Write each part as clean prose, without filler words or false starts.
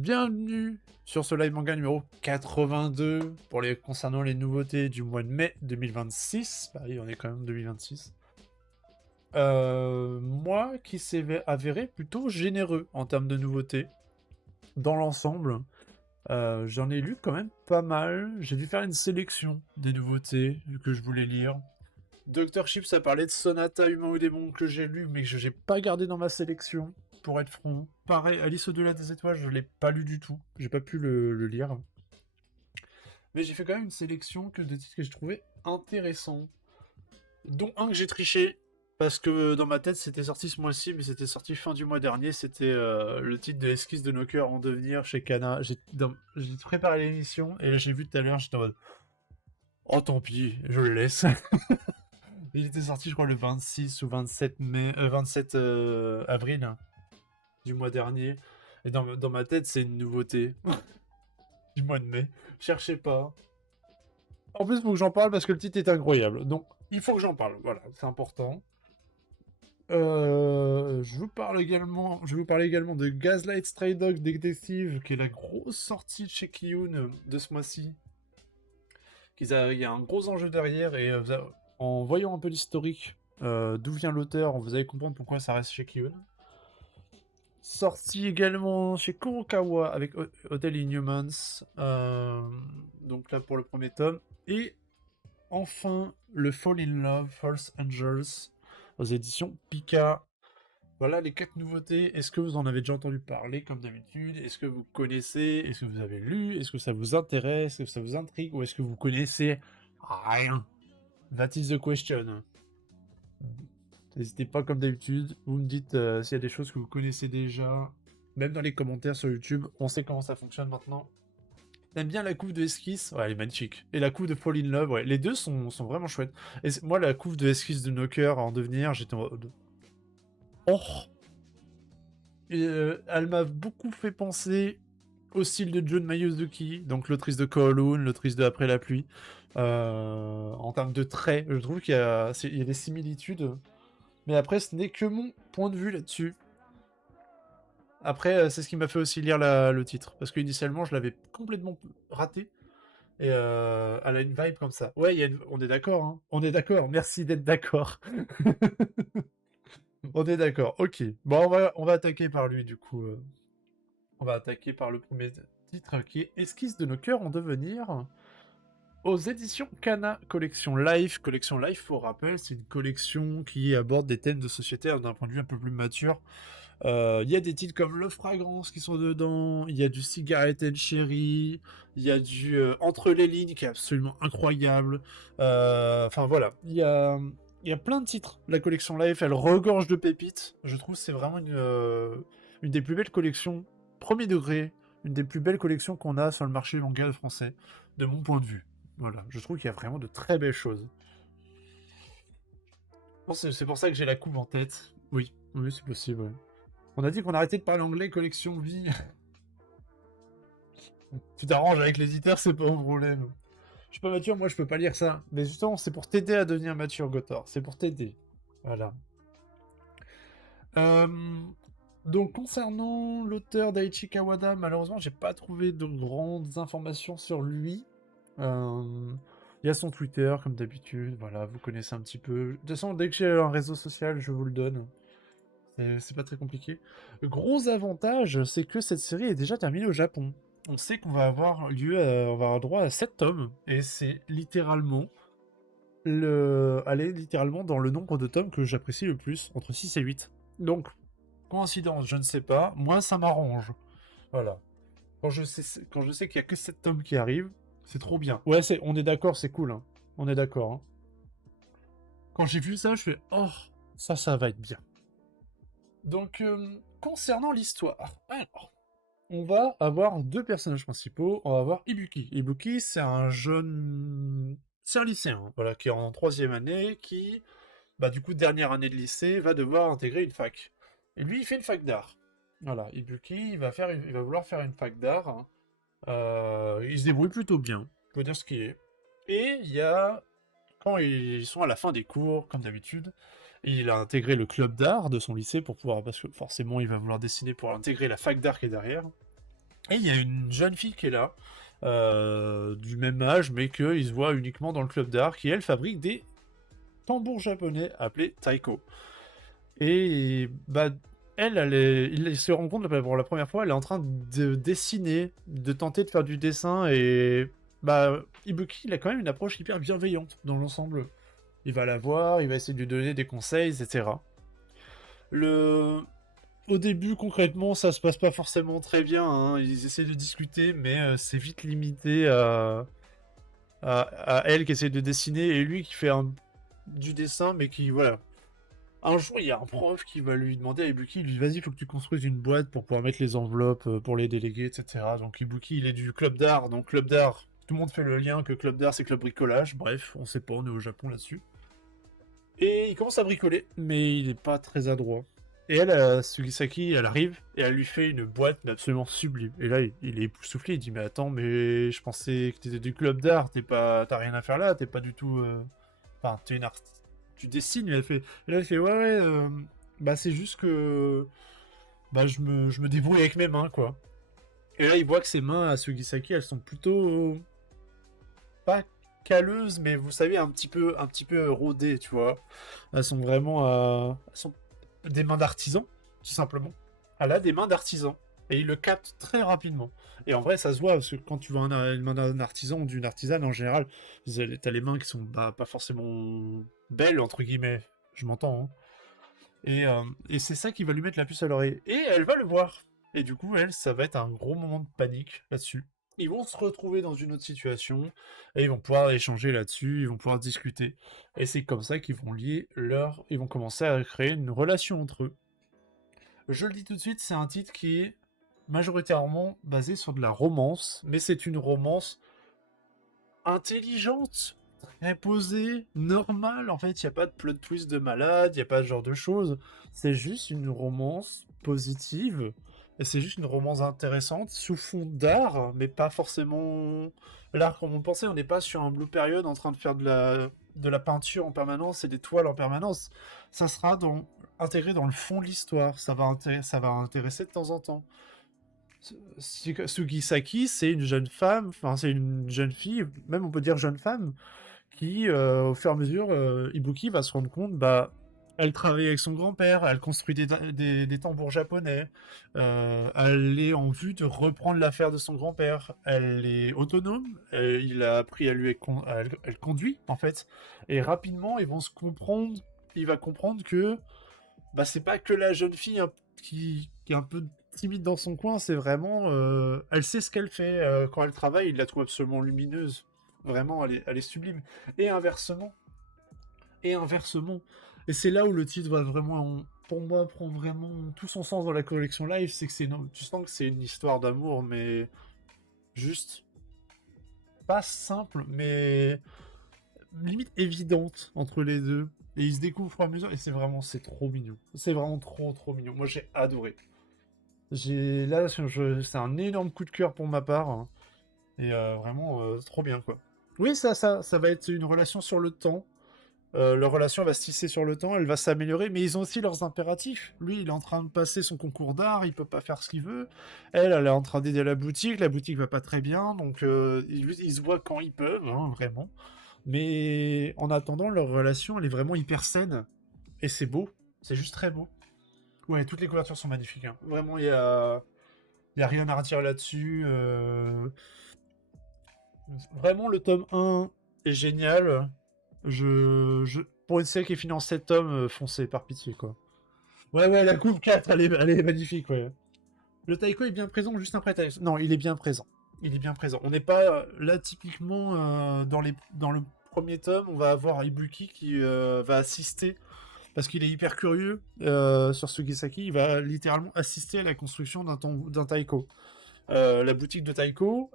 bienvenue sur ce live manga numéro 82 concernant les nouveautés du mois de mai 2026. Bah oui, on est quand même en 2026. Moi qui s'est avéré plutôt généreux en termes de nouveautés. Dans l'ensemble, j'en ai lu quand même pas mal. J'ai dû faire une sélection des nouveautés que je voulais lire. Dr. Chips a parlé de Sonata Humain ou Démon que j'ai lu, mais que j'ai pas gardé dans ma sélection, pour être franc. Pareil, Alice au-delà des étoiles, je l'ai pas lu du tout. J'ai pas pu le lire. Mais j'ai fait quand même une sélection de titres que j'ai trouvé intéressants. Dont un que j'ai triché, parce que dans ma tête c'était sorti ce mois-ci, mais c'était sorti fin du mois dernier. C'était le titre de Esquisse de nos cœurs en devenir chez Kana. J'ai préparé l'émission, et là j'ai vu tout à l'heure, j'étais en mode... Oh tant pis, je le laisse. Il était sorti, je crois, le 26 ou 27 mai, 27 avril du mois dernier. Et dans ma tête, c'est une nouveauté du mois de mai. Cherchez pas. En plus, il faut que j'en parle parce que le titre est incroyable. Donc, il faut que j'en parle. Voilà, c'est important. Je vous parle également de Gaslight Stray Dog Detective, qui est la grosse sortie de chez Kiyun de ce mois-ci. Il y a un gros enjeu derrière, et en voyant un peu l'historique d'où vient l'auteur, vous allez comprendre pourquoi ça reste chez Kiyun. Sorti également chez Kurokawa avec Hotel Inhumans, donc là pour le premier tome. Et enfin, le Fall in Love, False Angels, aux éditions Pika. Voilà les 4 nouveautés. Est-ce que vous en avez déjà entendu parler comme d'habitude? Est-ce que vous connaissez? Est-ce que vous avez lu? Est-ce que ça vous intéresse? Est-ce que ça vous intrigue? Ou est-ce que vous connaissez rien? That is the question. N'hésitez pas comme d'habitude. Vous me dites s'il y a des choses que vous connaissez déjà. Même dans les commentaires sur YouTube. On sait comment ça fonctionne maintenant. T'aimes bien la couve de Esquisse? Ouais, elle est magnifique. Et la couve de Fall in Love, ouais. Les deux sont vraiment chouettes. Et moi, la couve de Esquisse de Knocker en devenir, j'étais en mode... Oh! Et, elle m'a beaucoup fait penser au style de Jun Mayuzuki, donc l'autrice de Kowloon, l'autrice de Après la pluie. En termes de traits, je trouve qu'il y a des similitudes. Mais après, ce n'est que mon point de vue là-dessus. Après, c'est ce qui m'a fait aussi lire le titre. Parce qu'initialement, je l'avais complètement raté. Et elle a une vibe comme ça. Ouais, on est d'accord, hein. On est d'accord, merci d'être d'accord. On est d'accord, ok. Bon, on va attaquer par lui, du coup. On va attaquer par le premier titre, qui est Esquisse de nos cœurs en devenir. Aux éditions Kana, collection Life. Collection Life, pour rappel, c'est une collection qui aborde des thèmes de société d'un point de vue un peu plus mature. Il y a des titres comme Le Fragrance qui sont dedans, il y a du Cigarette and Cherry, il y a du Entre les lignes qui est absolument incroyable. Enfin voilà, il y a plein de titres. La collection Life, elle regorge de pépites. Je trouve que c'est vraiment une des plus belles collections, premier degré, une des plus belles collections qu'on a sur le marché manga français, de mon point de vue. Voilà, je trouve qu'il y a vraiment de très belles choses. Bon, c'est pour ça que j'ai la couve en tête. Oui, oui, c'est possible. Ouais. On a dit qu'on arrêtait de parler anglais, collection vie. Tu t'arranges avec l'éditeur, c'est pas un problème. Je suis pas mature, moi je peux pas lire ça. Mais justement, c'est pour t'aider à devenir mature, Gotor. C'est pour t'aider. Voilà. Donc, concernant l'auteur Daichi Kawada, malheureusement, j'ai pas trouvé de grandes informations sur lui. Il y a son Twitter, comme d'habitude. Voilà, vous connaissez un petit peu. De toute façon, dès que j'ai un réseau social, je vous le donne. C'est pas très compliqué. Le gros avantage, c'est que cette série est déjà terminée au Japon. On sait qu'on va avoir on va avoir droit à 7 tomes, et c'est littéralement aller littéralement dans le nombre de tomes que j'apprécie le plus, entre 6 et 8. Donc, coïncidence, je ne sais pas, moi ça m'arrange. Voilà. Quand je sais qu'il y a que 7 tomes qui arrivent, c'est trop bien. Ouais, on est d'accord, c'est cool. Hein. On est d'accord. Hein. Quand j'ai vu ça, je fais « Oh, ça va être bien ». Donc, concernant l'histoire, alors, on va avoir 2 personnages principaux. On va avoir Ibuki. Ibuki, c'est un jeune... C'est un lycéen, voilà, qui est en 3e année, qui, bah du coup, dernière année de lycée, va devoir intégrer une fac. Et lui, il fait une fac d'art. Voilà, Ibuki, il va vouloir faire une fac d'art. Hein. Il se débrouille plutôt bien, on peut dire ce qui est. Et il y a... Quand ils sont à la fin des cours, comme d'habitude, il a intégré le club d'art de son lycée pour pouvoir, parce que forcément il va vouloir dessiner pour intégrer la fac d'art qui est derrière. Et il y a une jeune fille qui est là, du même âge, mais qu'ils se voient uniquement dans le club d'art, qui elle fabrique des tambours japonais appelés taiko. Et bah, il se rend compte pour la première fois, elle est en train de dessiner, de tenter de faire du dessin, et bah, Ibuki, il a quand même une approche hyper bienveillante dans l'ensemble. Il va la voir, il va essayer de lui donner des conseils, etc. Le... Au début, concrètement, ça se passe pas forcément très bien, hein. Ils essaient de discuter, mais c'est vite limité à elle qui essaie de dessiner, et lui qui fait du dessin, mais qui, voilà. Un jour, il y a un prof qui va lui demander à Ibuki, il lui dit vas-y, il faut que tu construises une boîte pour pouvoir mettre les enveloppes pour les délégués, etc. Donc Ibuki, il est du club d'art, donc club d'art, tout le monde fait le lien que club d'art c'est club bricolage, bref, on sait pas, on est au Japon là-dessus. Et il commence à bricoler, mais il est pas très adroit. Et elle, Sugisaki, elle arrive et elle lui fait une boîte mais absolument sublime. Et là, il est époustouflé, il dit mais attends, mais je pensais que t'étais du club d'art, t'as rien à faire là, t'es pas du tout... Enfin, t'es une artiste, tu dessines, et là, elle fait ouais, ouais, bah c'est juste que bah je me débrouille avec mes mains, quoi. Et là, il voit que ses mains à Sugisaki, elles sont plutôt pas calleuses, mais vous savez, un petit peu rodées, tu vois. Elles sont vraiment, elles sont des mains d'artisan, tout simplement. Elle a des mains d'artisan. Et il le capte très rapidement. Et en vrai, ça se voit, parce que quand tu vois une main d'un artisan ou d'une artisane, en général, t'as les mains qui sont bah, pas forcément belles, entre guillemets. Je m'entends, hein. Et c'est ça qui va lui mettre la puce à l'oreille. Et elle va le voir. Et du coup, elle, ça va être un gros moment de panique là-dessus. Ils vont se retrouver dans une autre situation, et ils vont pouvoir échanger là-dessus, ils vont pouvoir discuter. Et c'est comme ça qu'ils vont ils vont commencer à créer une relation entre eux. Je le dis tout de suite, c'est un titre qui est majoritairement basé sur de la romance, mais c'est une romance intelligente, très posée, normale. En fait, il n'y a pas de plot twist de malade, il n'y a pas ce genre de choses. C'est juste une romance positive, et c'est juste une romance intéressante, sous fond d'art, mais pas forcément l'art comme on pensait. On n'est pas sur un Blue Period en train de faire de la peinture en permanence et des toiles en permanence. Ça sera intégré dans le fond de l'histoire. Ça va intéresser de temps en temps. Sugisaki, c'est une jeune femme, enfin c'est une jeune fille, même on peut dire jeune femme, qui, au fur et à mesure, Ibuki va se rendre compte, bah, elle travaille avec son grand-père, elle construit des tambours japonais, elle est en vue de reprendre l'affaire de son grand-père, elle est autonome, il a appris à lui, elle conduit en fait, et rapidement ils vont se comprendre, il va comprendre que bah, c'est pas que la jeune fille qui est un peu timide dans son coin, c'est vraiment... elle sait ce qu'elle fait. Quand elle travaille, il la trouve absolument lumineuse. Vraiment, elle est sublime. Et inversement. Et inversement. Et c'est là où le titre va vraiment, pour moi, prendre vraiment tout son sens dans la collection live, c'est que tu sens que c'est une histoire d'amour, mais juste pas simple, mais limite évidente entre les deux. Et ils se découvrent au fur et à mesure, et c'est trop mignon. C'est vraiment trop, trop mignon. Moi, j'ai adoré. C'est un énorme coup de cœur pour ma part, hein. Et vraiment, trop bien, quoi. Oui, ça va être une relation sur le temps. Leur relation va se tisser sur le temps, elle va s'améliorer, mais ils ont aussi leurs impératifs. Lui, il est en train de passer son concours d'art, il peut pas faire ce qu'il veut. Elle est en train d'aider la boutique va pas très bien, donc ils se voient quand ils peuvent, hein, vraiment. Mais en attendant, leur relation, elle est vraiment hyper saine. Et c'est beau, c'est juste très beau. Ouais, toutes les couvertures sont magnifiques, hein. Vraiment, il y a rien à redire là-dessus. Vraiment, le tome 1 est génial. Pour une série qui est financée 7 tomes, foncez, par pitié, quoi. Ouais, ouais, la couve 4, elle est magnifique, ouais. Le taiko est bien présent juste après taiko. Non, il est bien présent. Il est bien présent. On n'est pas là, typiquement, dans le premier tome, on va avoir Ibuki qui va assister, parce qu'il est hyper curieux sur Sugisaki, il va littéralement assister à la construction d'un taiko. La boutique de Taiko,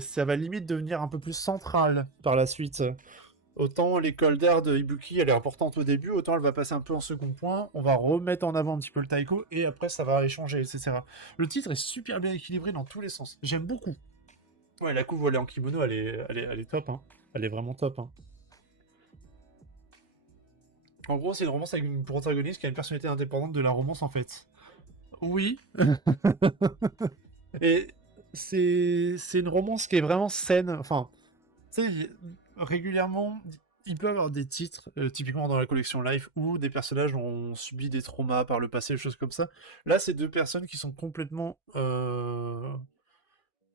ça va limite devenir un peu plus centrale par la suite. Autant l'école d'art de Ibuki, elle est importante au début, autant elle va passer un peu en second point. On va remettre en avant un petit peu le Taiko, et après ça va échanger, etc. Le titre est super bien équilibré dans tous les sens. J'aime beaucoup. Ouais, la couve elle est en kimono, elle est top, hein. Elle est vraiment top, hein. En gros, c'est une romance avec une protagoniste qui a une personnalité indépendante de la romance, en fait. Oui. Et c'est une romance qui est vraiment saine. Enfin, tu sais, régulièrement, il peut y avoir des titres, typiquement dans la collection Life, où des personnages ont subi des traumas par le passé, des choses comme ça. Là, c'est deux personnes qui sont complètement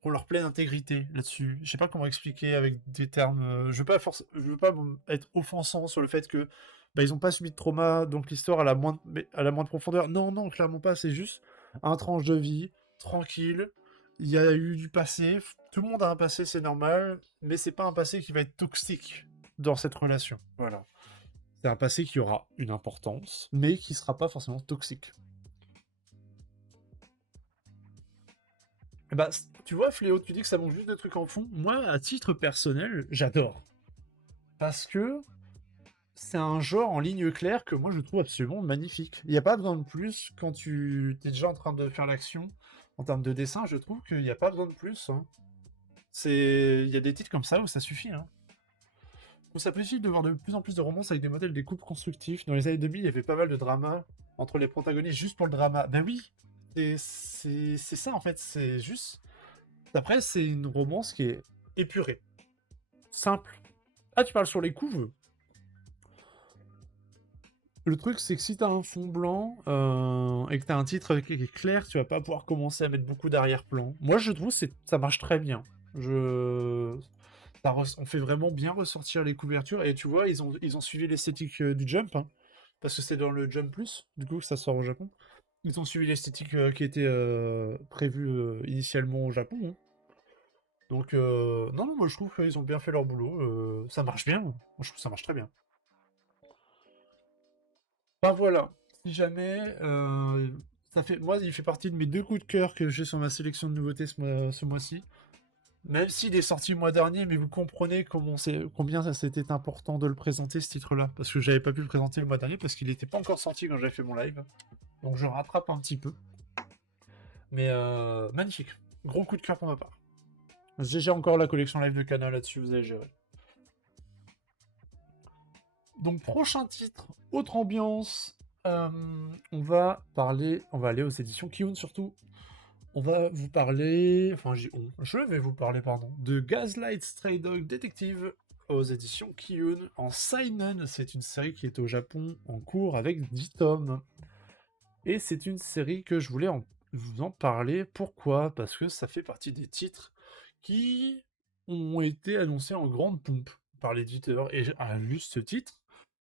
ont leur pleine intégrité là-dessus. Je sais pas comment expliquer avec des termes. Je veux pas être offensant sur le fait que bah, ils ont pas subi de trauma, donc l'histoire à la moindre profondeur. Non, non, clairement pas. C'est juste un tranche de vie tranquille. Il y a eu du passé. Tout le monde a un passé, c'est normal, mais c'est pas un passé qui va être toxique dans cette relation. Voilà. C'est un passé qui aura une importance, mais qui sera pas forcément toxique. Bah, tu vois, Fléau, tu dis que ça manque juste de trucs en fond. Moi, à titre personnel, j'adore. Parce que c'est un genre en ligne claire que moi je trouve absolument magnifique. Il n'y a pas besoin de plus quand tu es déjà en train de faire l'action. En termes de dessin, je trouve qu'il n'y a pas besoin de plus, hein. Il y a des titres comme ça où ça suffit, hein. Je trouve ça possible de voir de plus en plus de romances avec des modèles des couples constructifs. Dans les années 2000, il y avait pas mal de drama entre les protagonistes juste pour le drama. Ben oui, c'est ça en fait, c'est juste. Après, c'est une romance qui est épurée, simple. Ah, tu parles sur les couves? Le truc, c'est que si t'as un fond blanc et que t'as un titre qui est clair, tu vas pas pouvoir commencer à mettre beaucoup d'arrière-plan. Moi, je trouve que ça marche très bien. On fait vraiment bien ressortir les couvertures. Et tu vois, ils ont suivi l'esthétique du Jump, hein, parce que c'est dans le Jump Plus, du coup, que ça sort au Japon. Ils ont suivi l'esthétique qui était prévue initialement au Japon, hein. Donc, non, non, moi je trouve qu'ils ont bien fait leur boulot. Ça marche bien. Moi, je trouve que ça marche très bien. Ben voilà. Si jamais, moi, il fait partie de mes deux coups de cœur que j'ai sur ma sélection de nouveautés ce mois-ci. Même s'il est sorti le mois dernier, mais vous comprenez combien ça c'était important de le présenter ce titre-là. Parce que j'avais pas pu le présenter le mois dernier parce qu'il n'était pas encore sorti quand j'avais fait mon live. Donc je rattrape un petit peu. Mais magnifique. Gros coup de cœur pour ma part. J'ai encore la collection live de Canal là-dessus, vous allez gérer. Donc prochain titre, autre ambiance. On va aller aux éditions Kiyun surtout. On va vous parler, je vais vous parler, pardon, de Gaslight Stray Dog Detective aux éditions Kiyun en seinen. C'est une série qui est au Japon en cours avec 10 tomes. Et c'est une série que je voulais vous en parler. Pourquoi? Parce que ça fait partie des titres qui ont été annoncés en grande pompe par l'éditeur, et à juste titre.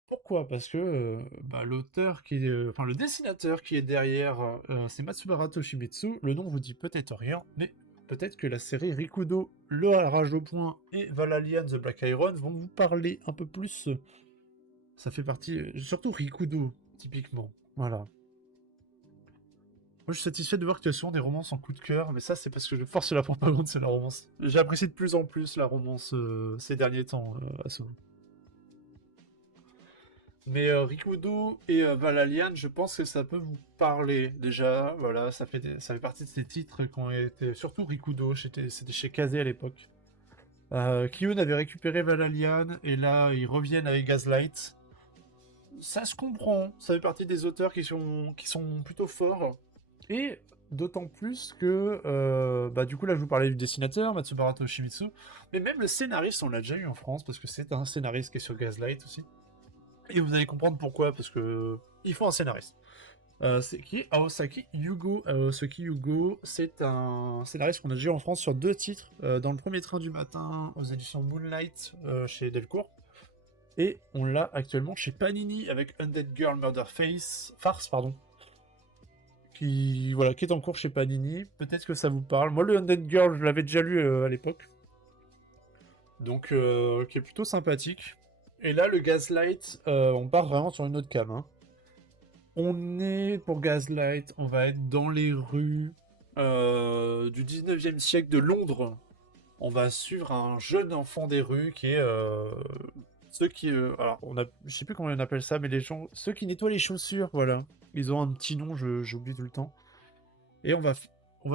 Pourquoi? Parce que l'auteur enfin le dessinateur qui est derrière, c'est Matsubara Toshimitsu. Le nom vous dit peut-être rien, mais peut-être que la série Rikudo, le rage au point et Valalian The Black Iron vont vous parler un peu plus. Ça fait partie, surtout Rikudo, typiquement. Voilà. Moi, je suis satisfait de voir qu'il y a souvent des romances en coup de cœur, mais ça, c'est parce que je force la propagande, c'est la romance. J'apprécie de plus en plus la romance ces derniers temps, à ce moment. Mais Rikudo et Valalian, je pense que ça peut vous parler déjà. Voilà, ça fait partie de ces titres qui ont été. Surtout Rikudo, c'était chez Kaze à l'époque. Kiyun avait récupéré Valalian et là ils reviennent avec Gaslight. Ça se comprend, ça fait partie des auteurs qui sont plutôt forts. Et d'autant plus que, du coup là je vous parlais du dessinateur, Matsubara Toshimitsu, mais même le scénariste on l'a déjà eu en France parce que c'est un scénariste qui est sur Gaslight aussi. Et vous allez comprendre pourquoi, parce que il faut un scénariste. C'est qui est Aosaki Yugo. Aosaki Yugo, c'est un scénariste qu'on a déjà eu en France sur deux titres. Dans le premier train du matin, aux éditions Moonlight, chez Delcourt. Et on l'a actuellement chez Panini avec Undead Girl Murder Farce, pardon. Qui est en cours chez Panini. Peut-être que ça vous parle. Moi, le Undead Girl, je l'avais déjà lu à l'époque. Donc, qui est plutôt sympathique. Et là, le Gaslight, on part vraiment sur une autre cam, hein. On est, pour Gaslight, on va être dans les rues du 19e siècle de Londres. On va suivre un jeune enfant des rues qui est ceux qui, alors je sais plus comment on appelle ça, mais ceux qui nettoient les chaussures, voilà. Ils ont un petit nom, j'oublie tout le temps. Et on va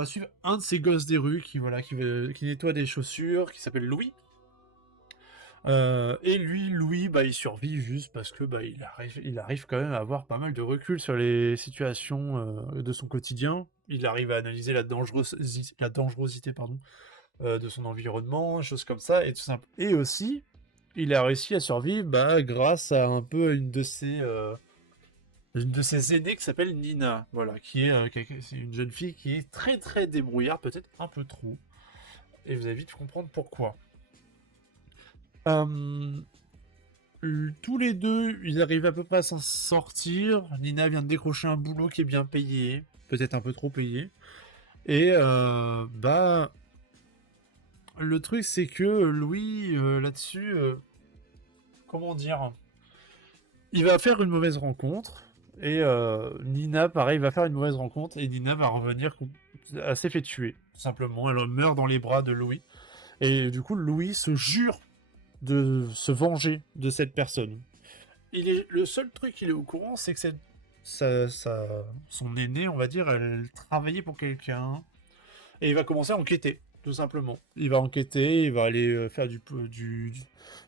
suivre un de ces gosses des rues qui nettoie des chaussures, qui s'appelle Louis. Et lui, Louis, il survit juste parce que il arrive quand même à avoir pas mal de recul sur les situations de son quotidien. il arrive à analyser la dangerosité pardon, de son environnement, choses comme ça, et tout simple. Et aussi, il a réussi à survivre grâce à un peu une de ses aînées qui s'appelle Nina, voilà, qui est c'est une jeune fille qui est très très débrouillarde, peut-être un peu trop. Et vous allez vite comprendre pourquoi. Euh, Tous les deux, ils arrivent à peu près à s'en sortir. Nina vient de décrocher un boulot qui est bien payé, peut-être un peu trop payé. Et le truc c'est que Louis là-dessus, comment dire, il va faire une mauvaise rencontre. Et Nina, pareil, va faire une mauvaise rencontre. Et Nina va revenir. Elle s'est fait tuer, tout simplement. Elle meurt dans les bras de Louis. Et du coup, Louis se jure de se venger de cette personne. Le seul truc qu'il est au courant, c'est que son aîné, on va dire, elle travaillait pour quelqu'un. Et il va commencer à enquêter, tout simplement. Il va enquêter, il va aller faire du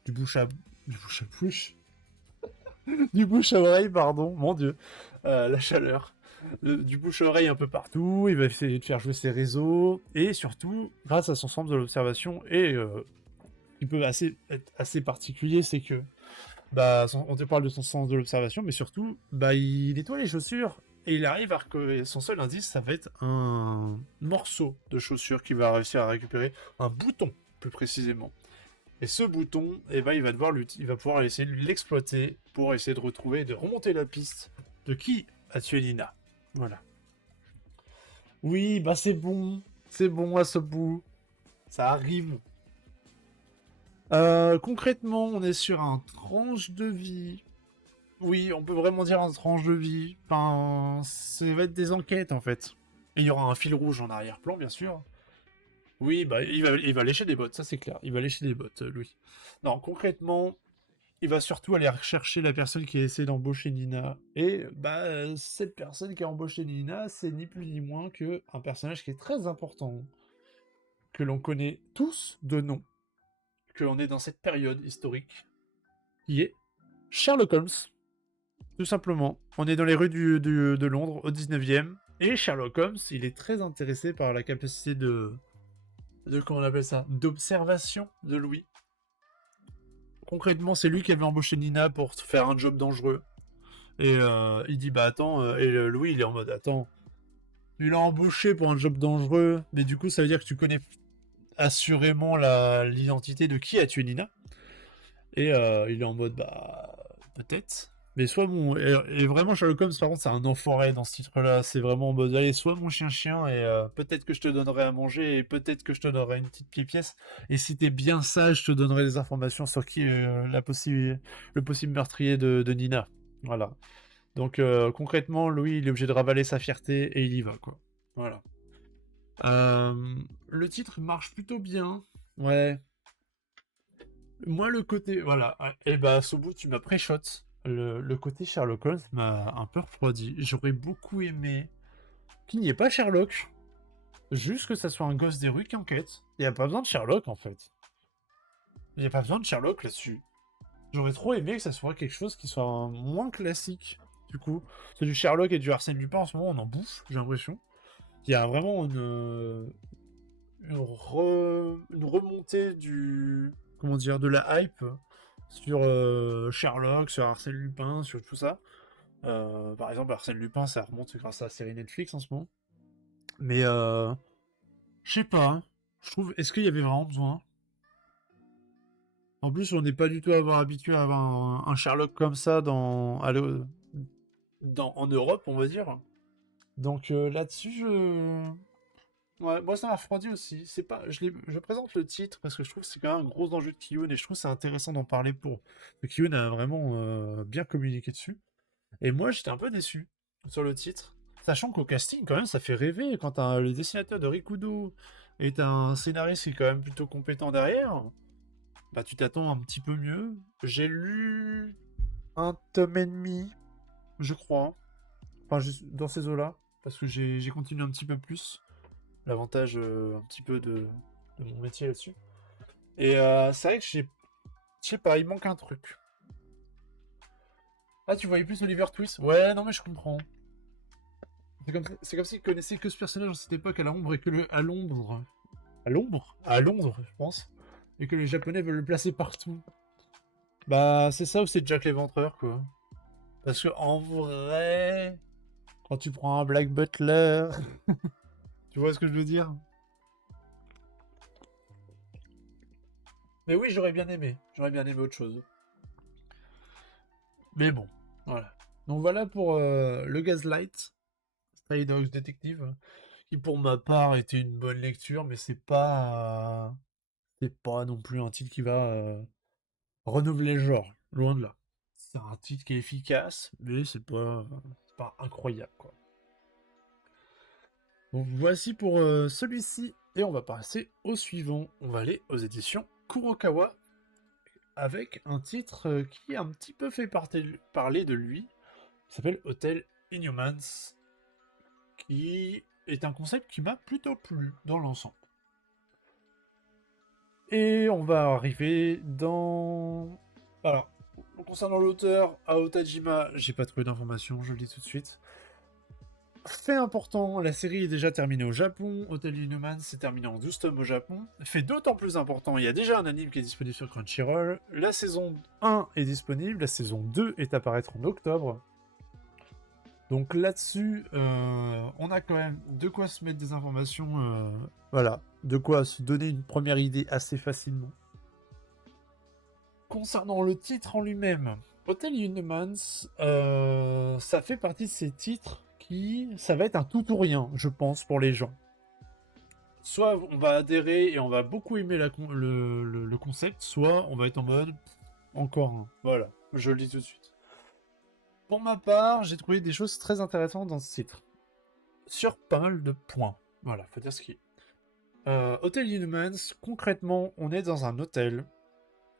bouche à bouche. Du bouche à oreille, pardon, mon dieu. La chaleur. Du bouche à oreille un peu partout, il va essayer de faire jouer ses réseaux, et surtout, grâce à son sens de l'observation, et qui peut être assez particulier, c'est que on te parle de son sens de l'observation, mais surtout, il nettoie les chaussures, et il arrive à que son seul indice, ça va être un morceau de chaussure qu'il va réussir à récupérer, un bouton, plus précisément. Et ce bouton, il va pouvoir essayer de l'exploiter pour essayer de retrouver, de remonter la piste de qui a tué Nina. Voilà. Oui, c'est bon à ce bout, ça arrive. Concrètement, on est sur un tranche de vie. Oui, on peut vraiment dire un tranche de vie. Enfin, ça va être des enquêtes en fait. Et il y aura un fil rouge en arrière-plan, bien sûr. Oui, il va lécher des bottes, ça c'est clair. Il va lécher des bottes, Louis. Non, concrètement, il va surtout aller rechercher la personne qui a essayé d'embaucher Nina. Et cette personne qui a embauché Nina, c'est ni plus ni moins que un personnage qui est très important, que l'on connaît tous de nom, que l'on est dans cette période historique, qui est Sherlock Holmes. Tout simplement. On est dans les rues de Londres au 19e. Et Sherlock Holmes, il est très intéressé par la capacité comment on appelle ça, d'observation de Louis. Concrètement, c'est lui qui avait embauché Nina pour faire un job dangereux. Et il dit, Louis, il est en mode, attends, tu l'as embauché pour un job dangereux, mais du coup, ça veut dire que tu connais assurément l'identité de qui a tué Nina. Et il est en mode, peut-être. Mais soit mon. Et vraiment, Sherlock Holmes, par contre, c'est un enfoiré dans ce titre-là. C'est vraiment en mode, allez, soit mon chien-chien, et peut-être que je te donnerai à manger, et peut-être que je te donnerai une petite pièce. Et si t'es bien sage, je te donnerai des informations sur qui est le possible meurtrier de Nina. Voilà. Donc, concrètement, Louis, il est obligé de ravaler sa fierté, et il y va, quoi. Voilà. Le titre marche plutôt bien. Ouais. Moi, le côté. Voilà. Et Sobo, tu m'as pré-shot. Le côté Sherlock Holmes m'a un peu refroidi. J'aurais beaucoup aimé qu'il n'y ait pas Sherlock. Juste que ça soit un gosse des rues qui enquête. Il n'y a pas besoin de Sherlock, en fait. Il n'y a pas besoin de Sherlock là-dessus. J'aurais trop aimé que ça soit quelque chose qui soit moins classique. Du coup, c'est du Sherlock et du Arsène Lupin en ce moment, on en bouffe, j'ai l'impression. Il y a vraiment une remontée du. Comment dire, de la hype sur Sherlock, sur Arsène Lupin, sur tout ça. Par exemple, Arsène Lupin, ça remonte grâce à la série Netflix en ce moment. Mais je sais pas. Hein. Je trouve, est-ce qu'il y avait vraiment besoin? En plus, on n'est pas du tout habitué à avoir un Sherlock comme ça en Europe, on va dire. Donc là-dessus, ouais, moi ça m'a refroidi aussi. C'est pas, je présente le titre parce que je trouve que c'est quand même un gros enjeu de Kiyun et je trouve que c'est intéressant d'en parler pour. Kiyun a vraiment bien communiqué dessus. Et moi, j'étais un peu déçu sur le titre. Sachant qu'au casting, quand même, ça fait rêver quand t'as le dessinateur de Rikudo et t'as un scénariste qui est quand même plutôt compétent derrière. Tu t'attends un petit peu mieux. J'ai lu un tome et demi, je crois. Enfin, juste dans ces eaux-là. Parce que j'ai continué un petit peu plus. L'avantage un petit peu de mon métier là-dessus. Et c'est vrai que je sais pas, il manque un truc. Ah, tu voyais plus Oliver Twist? Ouais, non mais je comprends. C'est comme s'ils connaissaient que ce personnage en cette époque à l'ombre et que à Londres. À l'ombre? À Londres, je pense. Et que les Japonais veulent le placer partout. Bah, c'est ça ou c'est Jack l'Éventreur, quoi. Parce que en vrai, quand tu prends un Black Butler, tu vois ce que je veux dire? Mais oui, j'aurais bien aimé. J'aurais bien aimé autre chose. Mais bon, voilà. Donc voilà pour le Gaslight, Stray Dogs Detective, qui pour ma part était une bonne lecture, mais c'est pas non plus un titre qui va renouveler le genre, loin de là. C'est un titre qui est efficace, mais c'est pas incroyable, quoi. Donc voici pour celui-ci, et on va passer au suivant. On va aller aux éditions Kurokawa, avec un titre qui a un petit peu fait parler de lui, qui s'appelle Hotel Inhumans, qui est un concept qui m'a plutôt plu dans l'ensemble. Et on va arriver dans... Alors, concernant l'auteur, Aotajima, j'ai pas trouvé d'informations, je le dis tout de suite. Fait important, la série est déjà terminée au Japon, Hotel Inhumans s'est terminé en 12 tomes au Japon. Fait d'autant plus important, il y a déjà un anime qui est disponible sur Crunchyroll, la saison 1 est disponible, la saison 2 est à paraître en octobre. Donc là-dessus, on a quand même de quoi se mettre des informations, voilà, de quoi se donner une première idée assez facilement. Concernant le titre en lui-même, Hotel Inhumans, ça fait partie de ces titres ça va être un tout ou rien, je pense, pour les gens. Soit on va adhérer et on va beaucoup aimer le concept, soit on va être en mode encore un. Voilà, je le dis tout de suite. Pour ma part, j'ai trouvé des choses très intéressantes dans ce titre. Sur pas mal de points. Voilà, faut dire ce qui est. Hotel Inhumans, concrètement, on est dans un hôtel.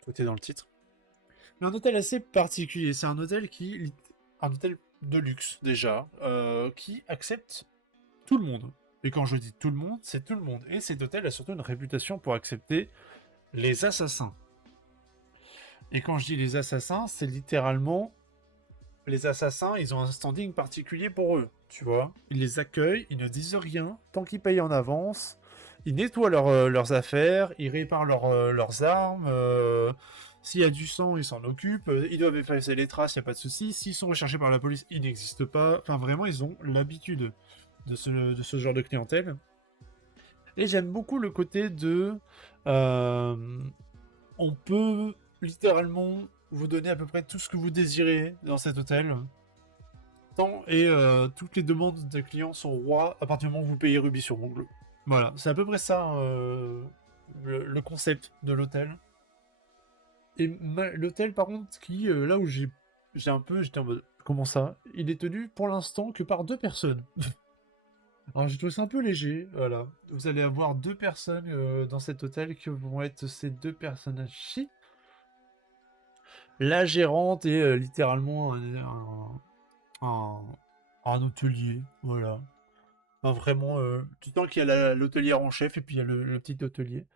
Tout est dans le titre. Mais un hôtel assez particulier. C'est un hôtel un hôtel de luxe, déjà, qui accepte tout le monde. Et quand je dis tout le monde, c'est tout le monde. Et cet hôtel a surtout une réputation pour accepter les assassins. Et quand je dis les assassins, c'est littéralement... Les assassins, ils ont un standing particulier pour eux, tu vois. Ils les accueillent, ils ne disent rien, tant qu'ils payent en avance. Ils nettoient leurs affaires, ils réparent leurs armes. S'il y a du sang, ils s'en occupent. Ils doivent effacer les traces, il n'y a pas de souci. S'ils sont recherchés par la police, ils n'existent pas. Enfin, vraiment, ils ont l'habitude de ce genre de clientèle. Et j'aime beaucoup le côté de... on peut littéralement vous donner à peu près tout ce que vous désirez dans cet hôtel. Toutes les demandes des clients sont rois à partir du moment où vous payez Rubis sur Mongle. Voilà, c'est à peu près ça le concept de l'hôtel. Et l'hôtel, par contre, là où j'étais en mode, comment ça? Il est tenu pour l'instant que par 2 personnes. Alors j'ai trouvé ça un peu léger, voilà. Vous allez avoir 2 personnes dans cet hôtel qui vont être ces 2 personnages-ci. La gérante est littéralement un hôtelier, voilà. Enfin, vraiment, tu sens qu'il y a l'hôtelière en chef et puis il y a le petit hôtelier,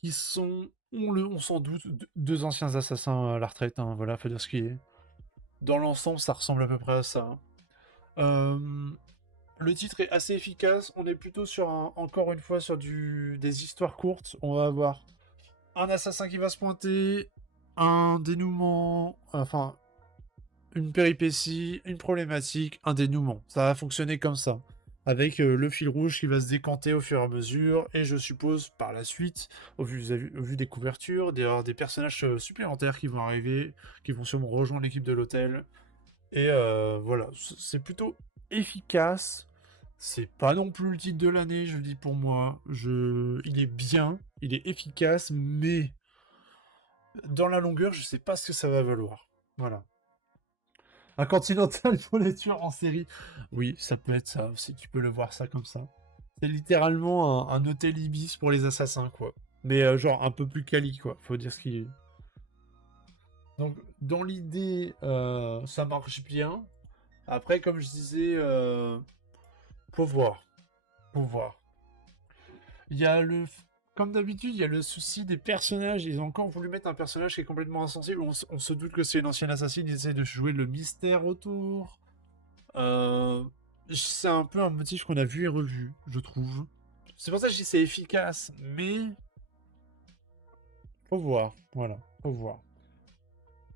qui sont, on s'en doute, 2 anciens assassins à la retraite, hein, voilà, faut dire ce qui est. Dans l'ensemble, ça ressemble à peu près à ça. Hein. Le titre est assez efficace, on est plutôt encore une fois sur des histoires courtes. On va avoir un assassin qui va se pointer, un dénouement, enfin, une péripétie, une problématique, un dénouement. Ça va fonctionner comme ça. Avec le fil rouge qui va se décanter au fur et à mesure. Et je suppose, par la suite, au vu des couvertures, des personnages supplémentaires qui vont arriver, qui vont sûrement rejoindre l'équipe de l'hôtel. Et voilà, c'est plutôt efficace. C'est pas non plus le titre de l'année, je dis pour moi. Il est bien, il est efficace, mais dans la longueur, je sais pas ce que ça va valoir. Voilà. Un Continental pour les tueurs en série. Oui, ça peut être ça aussi, tu peux le voir ça comme ça. C'est littéralement un hôtel Ibis pour les assassins, quoi. Mais genre un peu plus quali, quoi. Faut dire ce qu'il est. Donc, dans l'idée, ça marche bien. Après, comme je disais, faut voir. Faut voir. Il y a Comme d'habitude, il y a le souci des personnages. Ils ont encore voulu mettre un personnage qui est complètement insensible. On se doute que c'est une ancienne assassine. Ils essaient de jouer le mystère autour. c'est un peu un motif qu'on a vu et revu, je trouve. C'est pour ça que je dis c'est efficace, mais faut voir, voilà, faut voir.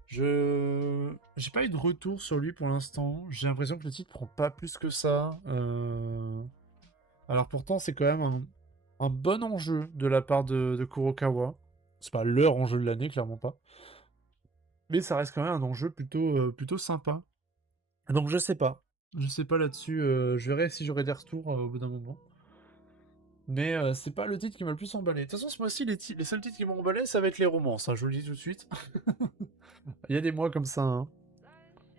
J'ai pas eu de retour sur lui pour l'instant. J'ai l'impression que le titre prend pas plus que ça. Alors pourtant, c'est quand même un bon enjeu de la part de Kurokawa. C'est pas leur enjeu de l'année, clairement pas. Mais ça reste quand même un enjeu plutôt sympa. Donc je sais pas. Je sais pas là-dessus. Je verrai si j'aurai des retours au bout d'un moment. Mais c'est pas le titre qui m'a le plus emballé. De toute façon, ce mois-ci, les seuls titres qui m'ont emballé, ça va être les romances, hein, je vous le dis tout de suite. Il y a des mois comme ça, hein.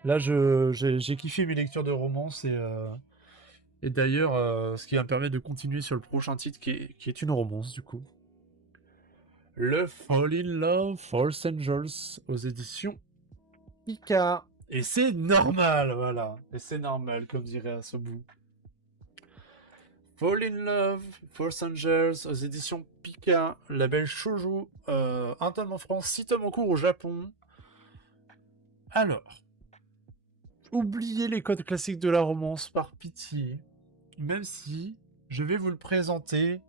Là, j'ai kiffé mes lectures de romances et d'ailleurs, ce qui va me permettre de continuer sur le prochain titre qui est une romance, du coup. Le Fall in Love, False Angels aux éditions Pika. Et c'est normal, voilà. Et c'est normal, comme dirait Asobu. Fall in Love, False Angels aux éditions Pika, label Shoujo, un tome en France, 6 tomes en cours au Japon. Alors, oubliez les codes classiques de la romance, par pitié. Même si je vais vous le présenter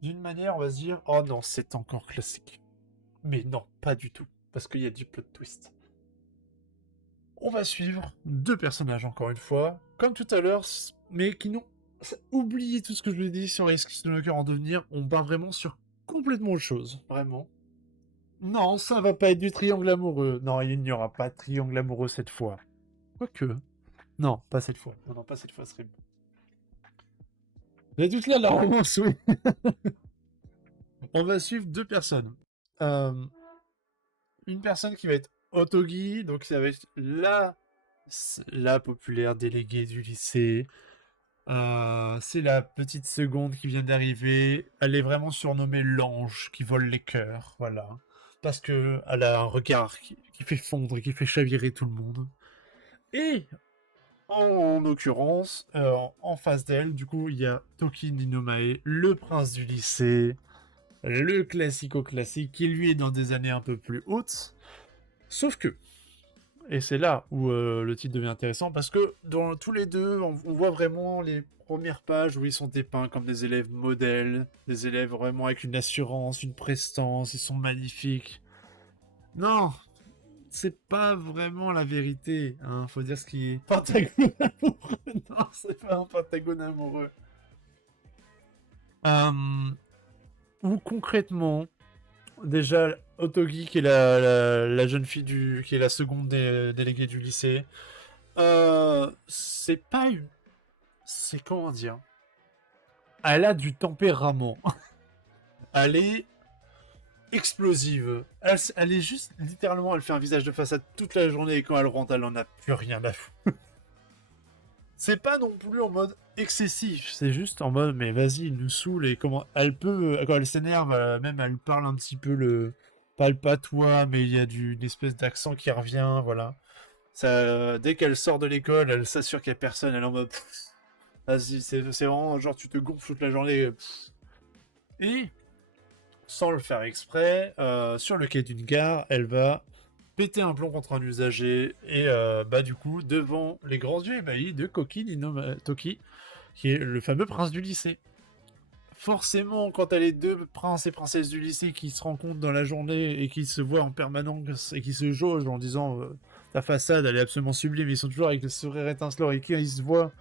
d'une manière, on va se dire, oh non, c'est encore classique. Mais non, pas du tout, parce qu'il y a du plot twist. On va suivre deux personnages, encore une fois, comme tout à l'heure, mais qui n'ont oublié tout ce que je vous ai dit sur Ice Stalker en devenir. On part vraiment sur complètement autre chose, vraiment. Non, ça va pas être du triangle amoureux. Non, il n'y aura pas de triangle amoureux cette fois. Quoique. Non, pas cette fois. Non, non, pas cette fois, ce serait mieux. Vous êtes tous là, la romance, oui. On va suivre deux personnes. Euh, une personne qui va être Otogi, donc ça va être la populaire déléguée du lycée. C'est la petite seconde qui vient d'arriver. Elle est vraiment surnommée l'ange qui vole les cœurs, voilà. Parce que elle a un regard qui fait fondre et qui fait chavirer tout le monde. Et en l'occurrence, en face d'elle, du coup, il y a Toki Ninomae, le prince du lycée, le classico-classique, qui lui est dans des années un peu plus hautes. Sauf que, et c'est là où le titre devient intéressant, parce que dans tous les deux, on voit vraiment les premières pages où ils sont dépeints comme des élèves modèles, des élèves vraiment avec une assurance, une prestance, ils sont magnifiques. Non, c'est pas vraiment la vérité, hein, faut dire ce qui est. Pentagone amoureux, non, c'est pas un pentagone amoureux. Euh, ou concrètement, déjà, Otogi, qui est la jeune fille qui est la seconde déléguée du lycée, c'est pas une. C'est comment dire. Elle a du tempérament. Elle est explosive. Elle est juste, littéralement, elle fait un visage de façade toute la journée et quand elle rentre, elle en a plus rien à foutre. C'est pas non plus en mode excessif, c'est juste en mode, mais vas-y, il nous saoule et comment. Elle peut, quand elle s'énerve, même elle parle un petit peu pas le patois, mais il y a une espèce d'accent qui revient, voilà. Ça, dès qu'elle sort de l'école, elle s'assure qu'il y a personne, elle est en mode. Vas-y, c'est vraiment genre tu te gonfles toute la journée. Et, sans le faire exprès, sur le quai d'une gare, elle va péter un plomb contre un usager et bah du coup devant les grands yeux ébahis de Koki Toki, qui est le fameux prince du lycée. Forcément, quand t'as les deux princes et princesses du lycée qui se rencontrent dans la journée et qui se voient en permanence et qui se jaugent en disant ta façade elle est absolument sublime, ils sont toujours avec le sourire étincelant et qu'ils se voient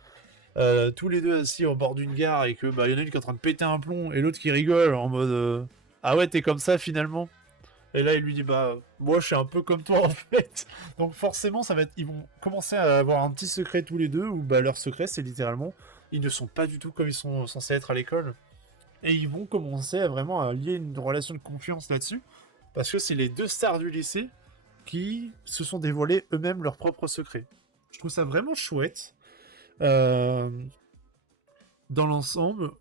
tous les deux assis au bord d'une gare et que bah y en a une qui est en train de péter un plomb et l'autre qui rigole en mode ah ouais t'es comme ça finalement. Et là il lui dit bah moi je suis un peu comme toi en fait. Donc forcément ça va être ils vont commencer à avoir un petit secret tous les deux où bah leur secret c'est littéralement ils ne sont pas du tout comme ils sont censés être à l'école et ils vont commencer à vraiment à lier une relation de confiance là-dessus parce que c'est les deux stars du lycée qui se sont dévoilés eux-mêmes leurs propres secrets. Je trouve ça vraiment chouette. Euh, dans l'ensemble,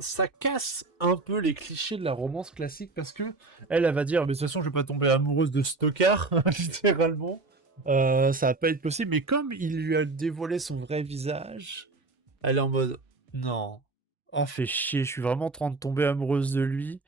ça casse un peu les clichés de la romance classique parce que elle va dire, mais de toute façon, je vais pas tomber amoureuse de Stockard, littéralement. Ça va pas être possible. Mais comme il lui a dévoilé son vrai visage, elle est en mode, non, ah fait chier, je suis vraiment en train de tomber amoureuse de lui.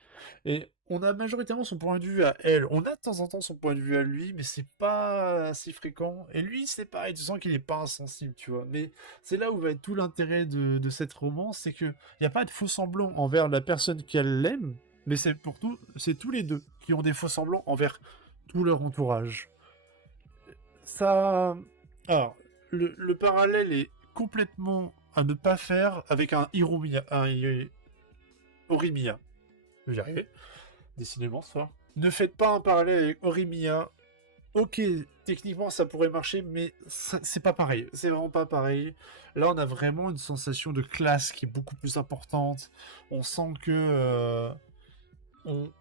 Et on a majoritairement son point de vue à elle. On a de temps en temps son point de vue à lui, mais c'est pas assez fréquent. Et lui, c'est pareil, tu sens qu'il est pas insensible, tu vois. Mais c'est là où va être tout l'intérêt de cette romance, c'est que y a pas de faux semblants envers la personne qu'elle aime, mais c'est tous les deux qui ont des faux semblants envers tout leur entourage. Ça, alors, le parallèle est complètement à ne pas faire avec un Horimiya. Je vais y arriver. Décidément, ça. Ne faites pas un parallèle avec Horimiya. Ok, techniquement ça pourrait marcher, mais c'est pas pareil. C'est vraiment pas pareil. Là, on a vraiment une sensation de classe qui est beaucoup plus importante. On sent que on...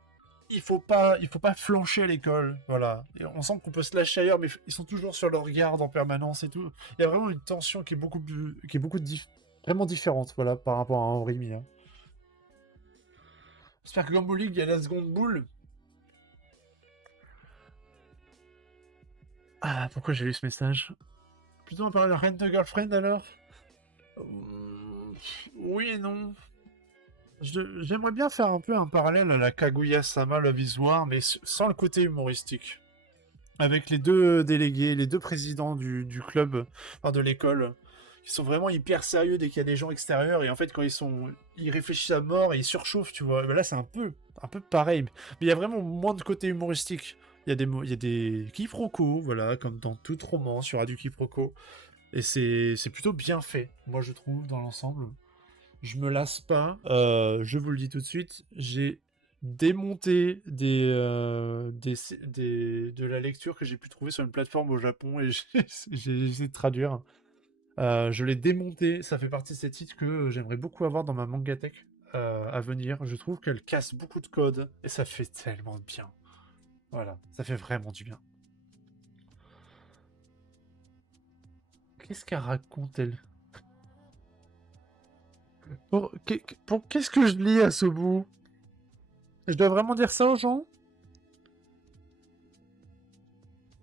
il faut pas flancher à l'école. Voilà. Et on sent qu'on peut se lâcher ailleurs, mais ils sont toujours sur leur garde en permanence et tout. Il y a vraiment une tension qui est vraiment différente, voilà, par rapport à Horimiya. J'espère que Gambo League, il y a la seconde boule. Ah, pourquoi j'ai lu ce message? Plutôt on parle de Rent a Girlfriend alors? Oui et non. J'aimerais bien faire un peu un parallèle à la Kaguya-sama Love is War, mais sans le côté humoristique. Avec les deux délégués, les deux présidents du club, enfin de l'école, qui sont vraiment hyper sérieux dès qu'il y a des gens extérieurs, et en fait quand ils réfléchissent à mort et ils surchauffent, tu vois. Ben là c'est un peu pareil, mais il y a vraiment moins de côté humoristique. Il y a des quiproquos, voilà, comme dans toute romance, il y aura du quiproquo. Et c'est plutôt bien fait, moi je trouve, dans l'ensemble. Je me lasse pas, je vous le dis tout de suite, j'ai démonté de la lecture que j'ai pu trouver sur une plateforme au Japon et j'ai essayé de traduire. Je l'ai démonté, ça fait partie de ces titres que j'aimerais beaucoup avoir dans ma mangatech à venir. Je trouve qu'elle casse beaucoup de codes et ça fait tellement de bien. Voilà, ça fait vraiment du bien. Qu'est-ce qu'elle raconte, elle? Qu'est-ce que je lis à ce bout? Je dois vraiment dire ça aux gens?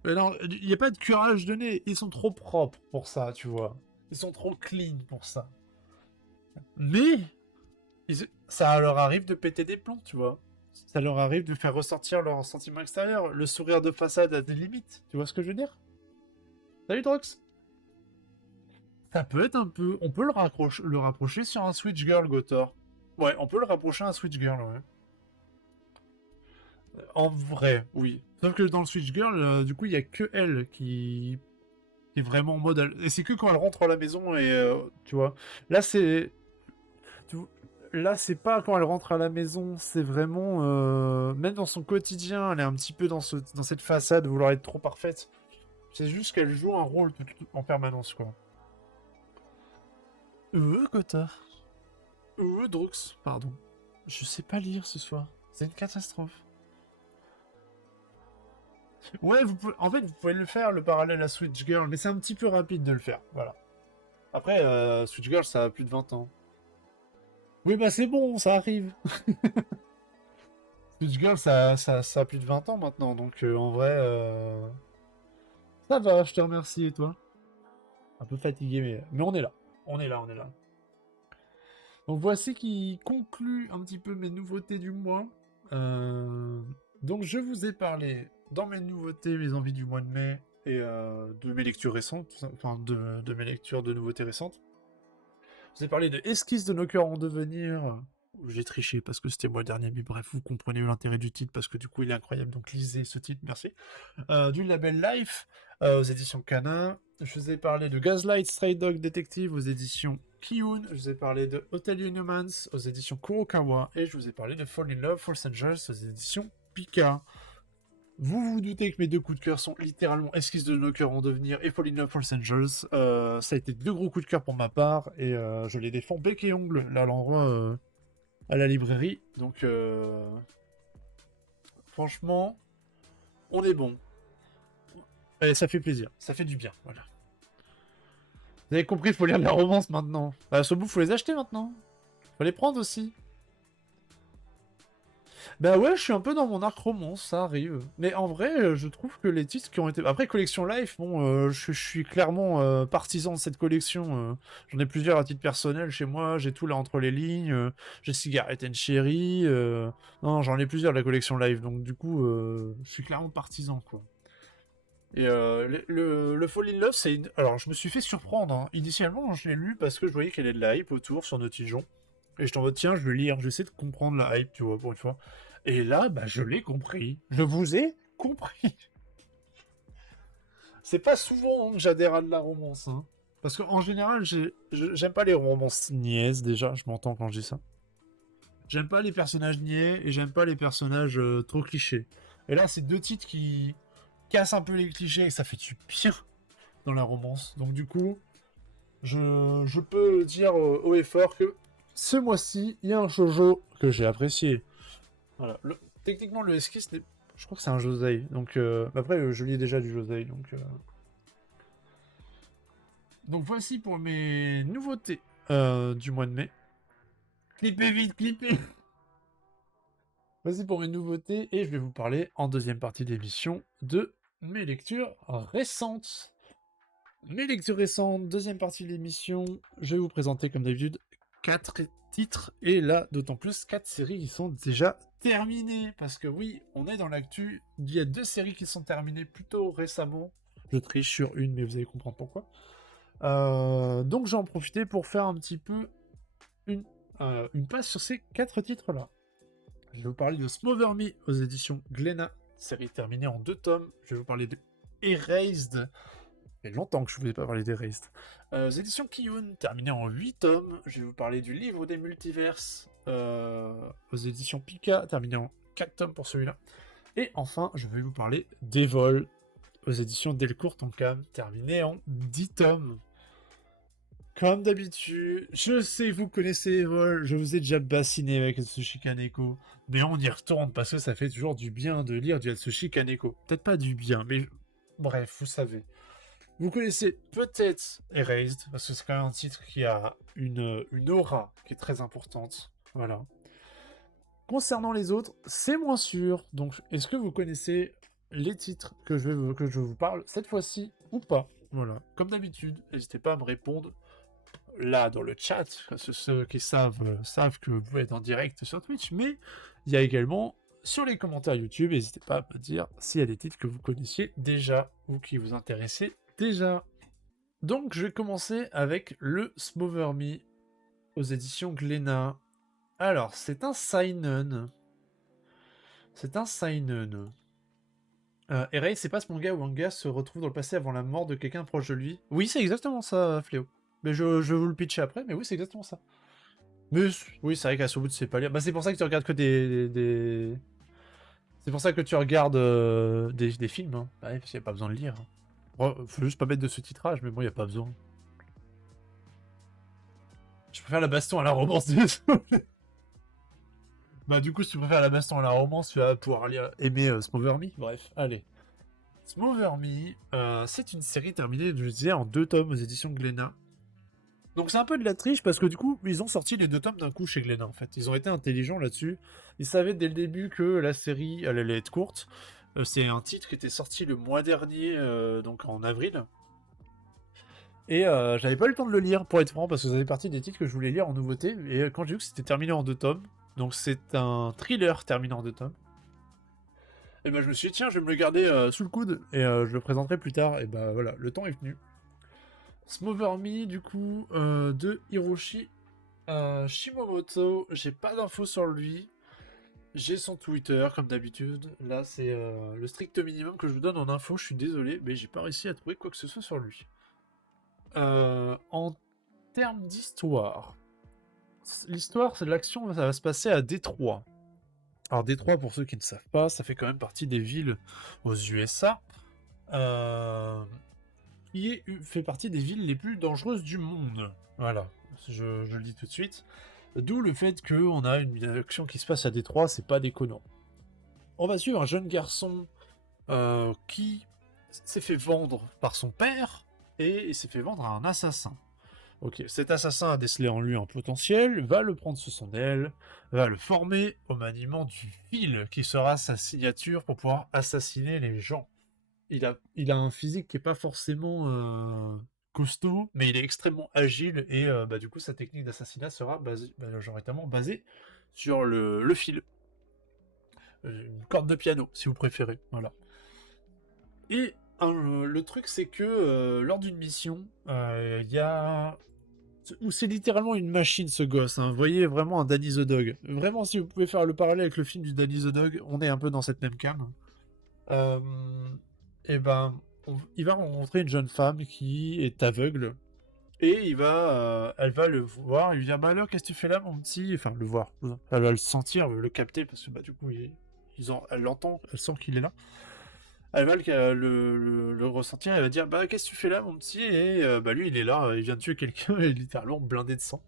Mais non, il n'y a pas de curage de nez. Ils sont trop propres pour ça, tu vois. Ils sont trop clean pour ça. Mais ça leur arrive de péter des plombs, tu vois. Ça leur arrive de faire ressortir leur sentiment extérieur. Le sourire de façade a des limites. Tu vois ce que je veux dire? Salut Drox. Ça peut être un peu... On peut le rapprocher sur un Switch Girl, Gotor. Ouais, on peut le rapprocher à un Switch Girl, ouais. En vrai, oui. Sauf que dans le Switch Girl, du coup, il y a que elle qui est vraiment en mode... Et c'est que quand elle rentre à la maison et... tu vois. Là, c'est... Là, c'est pas quand elle rentre à la maison, c'est vraiment... même dans son quotidien, elle est un petit peu dans cette façade de vouloir être trop parfaite. C'est juste qu'elle joue un rôle en permanence, quoi. Kota. Drux, pardon. Je sais pas lire ce soir. C'est une catastrophe. Ouais, en fait, vous pouvez le faire, le parallèle à Switch Girl, mais c'est un petit peu rapide de le faire, voilà. Après, Switch Girl, ça a plus de 20 ans. Oui, bah c'est bon, ça arrive. Switch Girl, ça a plus de 20 ans maintenant, donc en vrai, ça va, je te remercie, et toi? Un peu fatigué, mais on est là. On est là, on est là. Donc voici qui conclut un petit peu mes nouveautés du mois. Donc je vous ai parlé dans mes nouveautés, mes envies du mois de mai et de mes lectures récentes, enfin de mes lectures de nouveautés récentes. Je vous ai parlé de Esquisse de nos cœurs en devenir. J'ai triché parce que c'était moi le dernier, mais bref, vous comprenez l'intérêt du titre parce que du coup il est incroyable, donc lisez ce titre, merci. Du label Life aux éditions Canin. Je vous ai parlé de Gaslight Stray Dog Detective aux éditions Kiyun. Je vous ai parlé de Hotel Humans aux éditions Kurokawa. Et je vous ai parlé de Fall in Love, False Angels aux éditions Pika. Vous vous doutez que mes deux coups de cœur sont littéralement Esquisse de nos cœurs en devenir et Fall in Love, False Angels. Ça a été deux gros coups de cœur pour ma part et je les défends bec et ongle là à l'endroit à la librairie. Donc franchement, on est bon. Et ça fait plaisir, ça fait du bien, voilà. Vous avez compris, il faut lire de la romance maintenant. Bah, ce bout, faut les acheter maintenant. Faut les prendre aussi. Bah ouais, je suis un peu dans mon arc romance, ça arrive. Mais en vrai, je trouve que les titres qui ont été... Après, Collection Life, bon, je suis clairement partisan de cette collection. J'en ai plusieurs à titre personnel chez moi, j'ai tout là entre les lignes. J'ai Cigarette and Cherry. Non, j'en ai plusieurs de la collection Live, donc du coup, je suis clairement partisan, quoi. Et le Fall in Love, c'est une... Alors, je me suis fait surprendre, hein. Initialement, je l'ai lu parce que je voyais qu'il y avait de la hype autour sur Notijon. Et je t'en mode, tiens, je vais lire, je vais essayer de comprendre la hype, tu vois, pour une fois. Et là, bah, je l'ai compris. Je vous ai compris. C'est pas souvent hein, que j'adhère à de la romance, hein. Parce qu'en général, j'aime pas les romances niaises, déjà, je m'entends quand je dis ça. J'aime pas les personnages niais et j'aime pas les personnages trop clichés. Et là, c'est deux titres qui cassent un peu les clichés et ça fait du bien dans la romance. Donc du coup, je peux dire haut et fort que ce mois-ci, il y a un shoujo que j'ai apprécié. Voilà. Techniquement, le esquisse, je crois que c'est un josei. Donc après, je lis déjà du josei. Donc voici pour mes nouveautés du mois de mai. Clippez vite, clippez. Voici pour mes nouveautés et je vais vous parler en deuxième partie d'émission de mes lectures récentes. Mes lectures récentes, deuxième partie de l'émission, je vais vous présenter comme d'habitude 4 titres et là d'autant plus 4 séries qui sont déjà terminées parce que oui, on est dans l'actu, il y a 2 séries qui sont terminées plutôt récemment. Je triche sur une mais vous allez comprendre pourquoi. Donc j'en profité pour faire un petit peu une passe sur ces 4 titres là. Je vais vous parler de Smother Me aux éditions Glénat, série terminée en 2 tomes. Je vais vous parler de Erased. Ça fait longtemps que je ne vous ai pas parlé d'Erased. Aux éditions Kiyun, terminée en 8 tomes. Je vais vous parler du livre des multiverses. Aux éditions Pika, terminé en 4 tomes pour celui-là. Et enfin, je vais vous parler d'Evol, aux éditions Delcourt Tonkam, terminé en 10 tomes. Comme d'habitude, je sais vous connaissez Evol, je vous ai déjà bassiné avec Atsushi Kaneko, mais on y retourne parce que ça fait toujours du bien de lire du Atsushi Kaneko. Peut-être pas du bien, mais bref, vous savez. Vous connaissez peut-être Erased, parce que c'est quand même un titre qui a une aura qui est très importante. Voilà. Concernant les autres, c'est moins sûr. Donc, est-ce que vous connaissez les titres que je vous parle cette fois-ci ou pas? Voilà. Comme d'habitude, n'hésitez pas à me répondre là dans le chat, parce que ceux qui savent que vous êtes en direct sur Twitch, mais il y a également sur les commentaires YouTube, n'hésitez pas à me dire s'il y a des titres que vous connaissiez déjà ou qui vous intéressaient déjà. Donc je vais commencer avec le Smother Me aux éditions Glénat. Alors, c'est un seinen. C'est un seinen. Erase, c'est pas ce manga où un gars se retrouve dans le passé avant la mort de quelqu'un proche de lui. Oui, c'est exactement ça, Fléau. Mais je vais vous le pitcher après, mais oui, c'est exactement ça. Mais oui, c'est vrai qu'à ce bout, c'est pas lire. Bah, c'est pour ça que tu regardes que C'est pour ça que tu regardes des films, hein. Bah, ouais, parce qu'il n'y a pas besoin de lire. Bon, faut juste pas mettre de sous-titrage, mais bon, il n'y a pas besoin. Je préfère la baston à la romance, désolé. Bah, du coup, si tu préfères la baston à la romance, tu vas pouvoir aimer Smother Me. Bref, allez. Smother Me, c'est une série terminée, je disais, en 2 tomes aux éditions Glénat. Donc c'est un peu de la triche parce que du coup, ils ont sorti les 2 tomes d'un coup chez Glénat en fait. Ils ont été intelligents là-dessus. Ils savaient dès le début que la série elle allait être courte. C'est un titre qui était sorti le mois dernier, donc en avril. Et j'avais pas eu le temps de le lire pour être franc parce que ça faisait partie des titres que je voulais lire en nouveauté. Et quand j'ai vu que c'était terminé en 2 tomes, donc c'est un thriller terminé en 2 tomes. Et ben je me suis dit tiens je vais me le garder sous le coude et je le présenterai plus tard. Et bah voilà, le temps est venu. Smother Me, du coup, de Hiroshi Shimomoto. J'ai pas d'infos sur lui. J'ai son Twitter, comme d'habitude. Là, c'est le strict minimum que je vous donne en info. Je suis désolé, mais j'ai pas réussi à trouver quoi que ce soit sur lui. En termes d'histoire, l'histoire, c'est l'action, ça va se passer à Détroit. Alors, Détroit, pour ceux qui ne savent pas, ça fait quand même partie des villes aux USA. Qui fait partie des villes les plus dangereuses du monde. Voilà, je le dis tout de suite. D'où le fait qu'on a une action qui se passe à Détroit, c'est pas déconnant. On va suivre un jeune garçon qui s'est fait vendre par son père et il s'est fait vendre à un assassin. Ok, cet assassin a décelé en lui un potentiel, va le prendre sous son aile, va le former au maniement du fil, qui sera sa signature pour pouvoir assassiner les gens. Il a un physique qui est pas forcément costaud, mais il est extrêmement agile et bah, du coup sa technique d'assassinat sera basée, bah, majoritairement basée sur le fil. Une corde de piano, si vous préférez. Voilà. Et le truc, c'est que lors d'une mission, il y a où c'est littéralement une machine ce gosse, hein. Vous voyez vraiment un Danny the Dog. Vraiment, si vous pouvez faire le parallèle avec le film du Danny the Dog, on est un peu dans cette même cam. Euh, et ben, il va rencontrer une jeune femme qui est aveugle. Et elle va le voir, il lui dit bah alors qu'est-ce que tu fais là mon petit, enfin le voir, elle va le sentir, le capter parce que bah du coup elle l'entend, elle sent qu'il est là. Elle va le ressentir, elle va dire bah qu'est-ce que tu fais là mon petit et bah lui il est là, il vient de tuer quelqu'un, il est littéralement blindé de sang.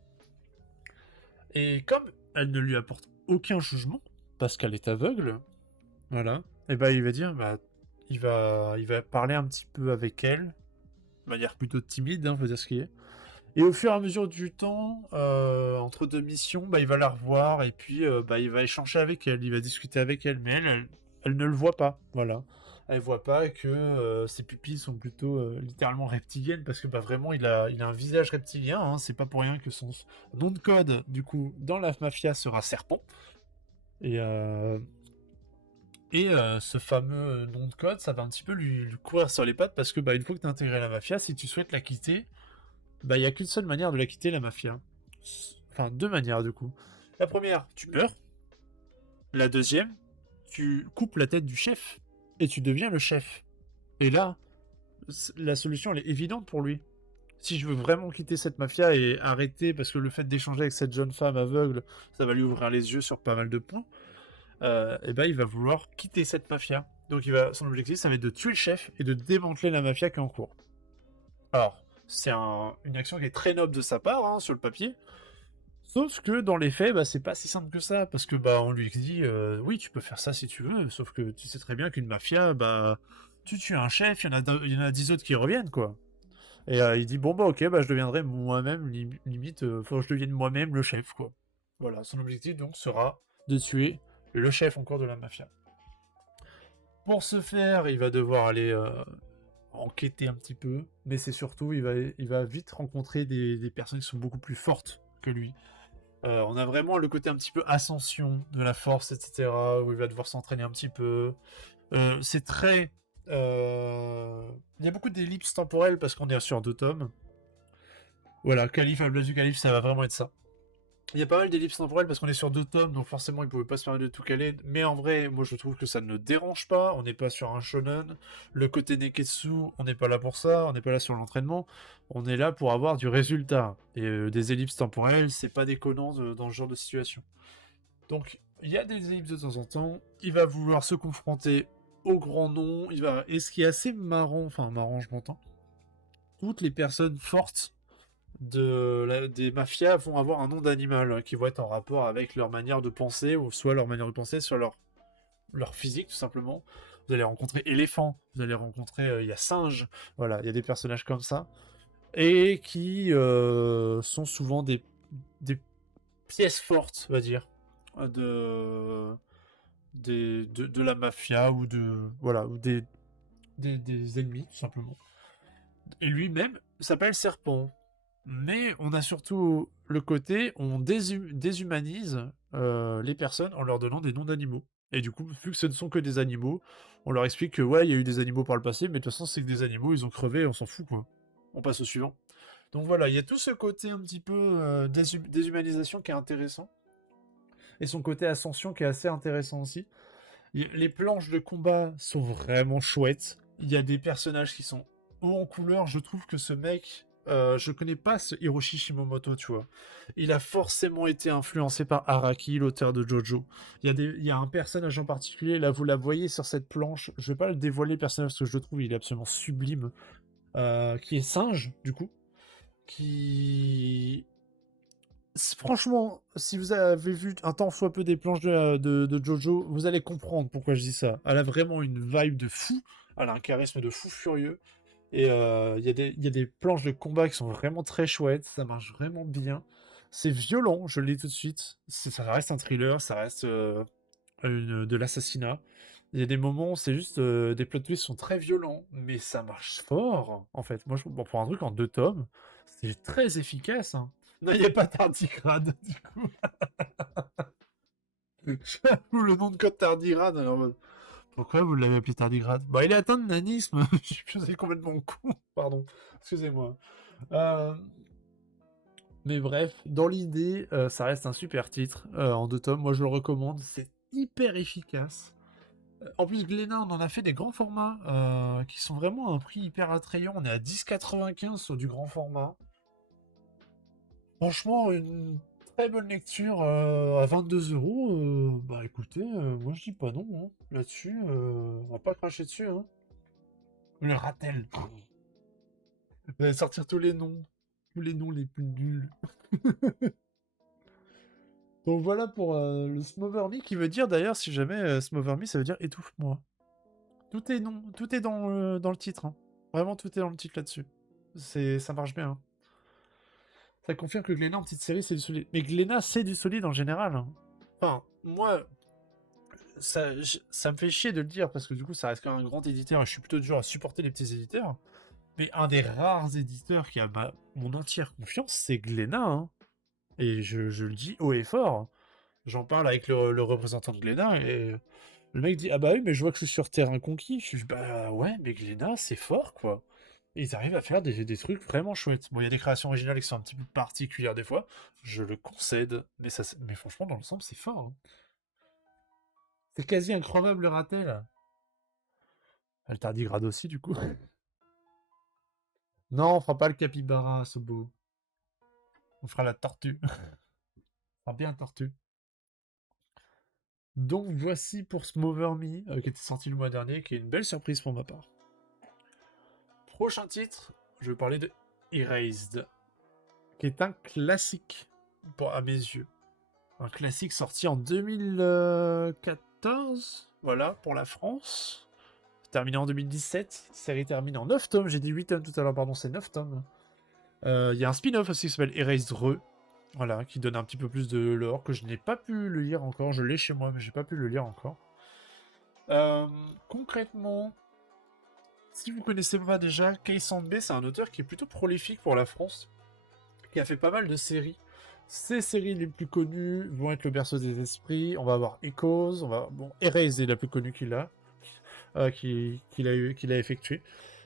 Et comme elle ne lui apporte aucun jugement parce qu'elle est aveugle, voilà, et bah il va dire bah il va parler un petit peu avec elle, de manière plutôt timide, hein, faut dire ce qu'il est. Et au fur et à mesure du temps, entre deux missions, bah, il va la revoir et puis bah, il va échanger avec elle, il va discuter avec elle, mais elle ne le voit pas, voilà. Elle voit pas que ses pupilles sont plutôt littéralement reptiliennes parce que bah, vraiment il a un visage reptilien, hein, c'est pas pour rien que son nom de code, du coup, dans la mafia sera serpent. Et, ce fameux nom de code, ça va un petit peu lui courir sur les pattes parce que bah, une fois que tu as intégré la mafia, si tu souhaites la quitter, bah, il n'y a qu'une seule manière de la quitter, la mafia. Enfin, deux manières, du coup. La première, tu meurs. La deuxième, tu coupes la tête du chef. Et tu deviens le chef. Et là, la solution, elle est évidente pour lui. Si je veux vraiment quitter cette mafia et arrêter, parce que le fait d'échanger avec cette jeune femme aveugle, ça va lui ouvrir les yeux sur pas mal de points, et ben il va vouloir quitter cette mafia. Donc son objectif, ça va être de tuer le chef et de démanteler la mafia qui est en cours. Alors, c'est une action qui est très noble de sa part, hein, sur le papier. Sauf que dans les faits, bah, c'est pas si simple que ça, parce que bah on lui dit oui tu peux faire ça si tu veux, sauf que tu sais très bien qu'une mafia, bah tu tues un chef, il y en a 10 autres qui reviennent quoi. Et il dit bon bah ok bah je deviendrai moi-même limite, faut que je devienne moi-même le chef quoi. Voilà, son objectif donc sera de tuer le chef en cours de la mafia. Pour ce faire, il va devoir aller enquêter un petit peu, mais c'est surtout il va vite rencontrer des personnes qui sont beaucoup plus fortes que lui. On a vraiment le côté un petit peu ascension de la force, etc., où il va devoir s'entraîner un petit peu. C'est très... Il y a beaucoup d'ellipses temporelles parce qu'on est sur 2 tomes. Voilà, Calife, Alblas du Calife, ça va vraiment être ça. Il y a pas mal d'ellipses temporelles parce qu'on est sur 2 tomes, donc forcément il pouvait pas se permettre de tout caler. Mais en vrai, moi je trouve que ça ne dérange pas. On n'est pas sur un shonen. Le côté Neketsu, on n'est pas là pour ça. On n'est pas là sur l'entraînement. On est là pour avoir du résultat. Et des ellipses temporelles, c'est pas déconnant dans ce genre de situation. Donc il y a des ellipses de temps en temps. Il va vouloir se confronter au grand nom. Et ce qui est assez marrant, enfin marrant, je m'entends. Toutes les personnes fortes des mafias vont avoir un nom d'animal qui vont être en rapport avec leur manière de penser, ou soit leur manière de penser sur leur physique, tout simplement. Vous allez rencontrer éléphant, vous allez rencontrer, il y a singe, voilà, il y a des personnages comme ça, et qui sont souvent des pièces fortes, on va dire, de, de la mafia, ou voilà, ou des ennemis, tout simplement. Et lui-même s'appelle Serpent. Mais on a surtout le côté, on déshumanise les personnes en leur donnant des noms d'animaux. Et du coup, vu que ce ne sont que des animaux, on leur explique que ouais, il y a eu des animaux par le passé, mais de toute façon, c'est que des animaux, ils ont crevé, on s'en fout quoi. On passe au suivant. Donc voilà, il y a tout ce côté un petit peu déshumanisation qui est intéressant. Et son côté ascension qui est assez intéressant aussi. Les planches de combat sont vraiment chouettes. Il y a des personnages qui sont hauts en couleur. Je trouve que ce mec, je connais pas ce Hiroshi Shimomoto, tu vois. Il a forcément été influencé par Araki, l'auteur de Jojo. Il y a un personnage en particulier, là vous la voyez sur cette planche. Je vais pas le dévoiler le personnage parce que je le trouve il est absolument sublime. Qui est singe, du coup. Qui Franchement, si vous avez vu un tant soit peu des planches de Jojo, vous allez comprendre pourquoi je dis ça. Elle a vraiment une vibe de fou, elle a un charisme de fou furieux. Et il y a des planches de combat qui sont vraiment très chouettes, ça marche vraiment bien. C'est violent, je le dis tout de suite. Ça reste un thriller, ça reste de l'assassinat. Il y a des moments, c'est juste des plot twists sont très violents, mais ça marche fort en fait. Moi, bon, pour un truc en 2 tomes, c'est très efficace, hein. Non, il n'y a pas tardigrade, du coup. J'avoue, le nom de code tardigrade, alors, pourquoi vous l'avez appelé tardigrade? Bah, il est atteint de nanisme. Je suis complètement con. Pardon. Excusez-moi. Euh, Mais bref, dans l'idée, ça reste un super titre en 2 tomes. Moi, je le recommande. C'est hyper efficace. En plus, Glénat, on en a fait des grands formats qui sont vraiment à un prix hyper attrayant. On est à 10,95 sur du grand format. Franchement, une très bonne lecture à 22 €. Bah écoutez, moi je dis pas non, hein. Là-dessus, on va pas cracher dessus, hein. Le Ratel. Vous allez sortir tous les noms. Tous les noms les plus nuls. Donc voilà pour le Smother Me qui veut dire d'ailleurs, si jamais Smother Me, ça veut dire étouffe-moi. Tout est dans le titre, hein. Vraiment, tout est dans le titre là-dessus. Ça marche bien, hein. Ça confirme que Glénat en petite série, c'est du solide. Mais Glénat, c'est du solide en général, hein. Enfin, moi, ça me fait chier de le dire parce que du coup, ça reste quand même un grand éditeur et je suis plutôt dur à supporter les petits éditeurs. Mais un des rares éditeurs qui a mon entière confiance, c'est Glénat, hein. Et je le dis haut et fort. J'en parle avec le représentant de Glénat et le mec dit: ah bah oui, mais je vois que c'est sur terrain conquis. Je suis bah ouais, mais Glénat, c'est fort quoi. Et ils arrivent à faire des trucs vraiment chouettes. Bon, il y a des créations originales qui sont un petit peu particulières des fois, je le concède, mais, mais franchement, dans l'ensemble, c'est fort, hein. C'est quasi incroyable le ratel. Elle tardigrade aussi, du coup. Non, on fera pas le capybara, Sobo. On fera la tortue. On fera bien tortue. Donc voici pour Smother Me, qui était sorti le mois dernier, qui est une belle surprise pour ma part. Prochain titre, je vais parler de Erased, qui est un classique à mes yeux. Un classique sorti en 2014, voilà, pour la France. Terminé en 2017, série terminée en 9 tomes, j'ai dit 8 tomes tout à l'heure, pardon, c'est 9 tomes. Il y a un spin-off aussi qui s'appelle Erased Re, voilà, qui donne un petit peu plus de lore, que je n'ai pas pu le lire encore, je l'ai chez moi, mais j'ai pas pu le lire encore. Concrètement, si vous connaissez pas déjà, Kei Sandbe, c'est un auteur qui est plutôt prolifique pour la France, qui a fait pas mal de séries. Ses séries les plus connues vont être Le Berceau des Esprits, on va avoir Echoes, bon, Erased est la plus connue qu'il a, qu'il a effectué.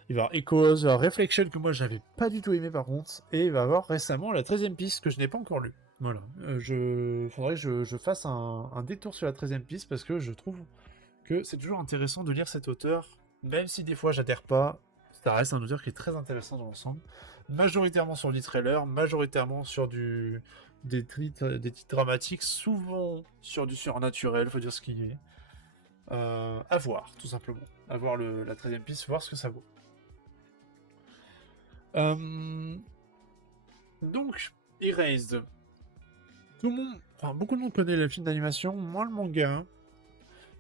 Il va avoir Echoes, Reflection que moi j'avais pas du tout aimé par contre, et il va avoir récemment la 13e piste que je n'ai pas encore lue. Voilà, faudrait que je fasse un détour sur la 13e piste parce que je trouve que c'est toujours intéressant de lire cet auteur, même si des fois j'adhère pas, ça reste un auteur qui est très intéressant dans l'ensemble. Majoritairement sur du trailer, majoritairement sur des titres dramatiques, souvent sur du surnaturel, faut dire ce qu'il est. À voir, tout simplement. À voir la 13e piste, voir ce que ça vaut. Donc, Erased. Tout le monde, enfin, beaucoup de monde connaît le film d'animation, moins le manga.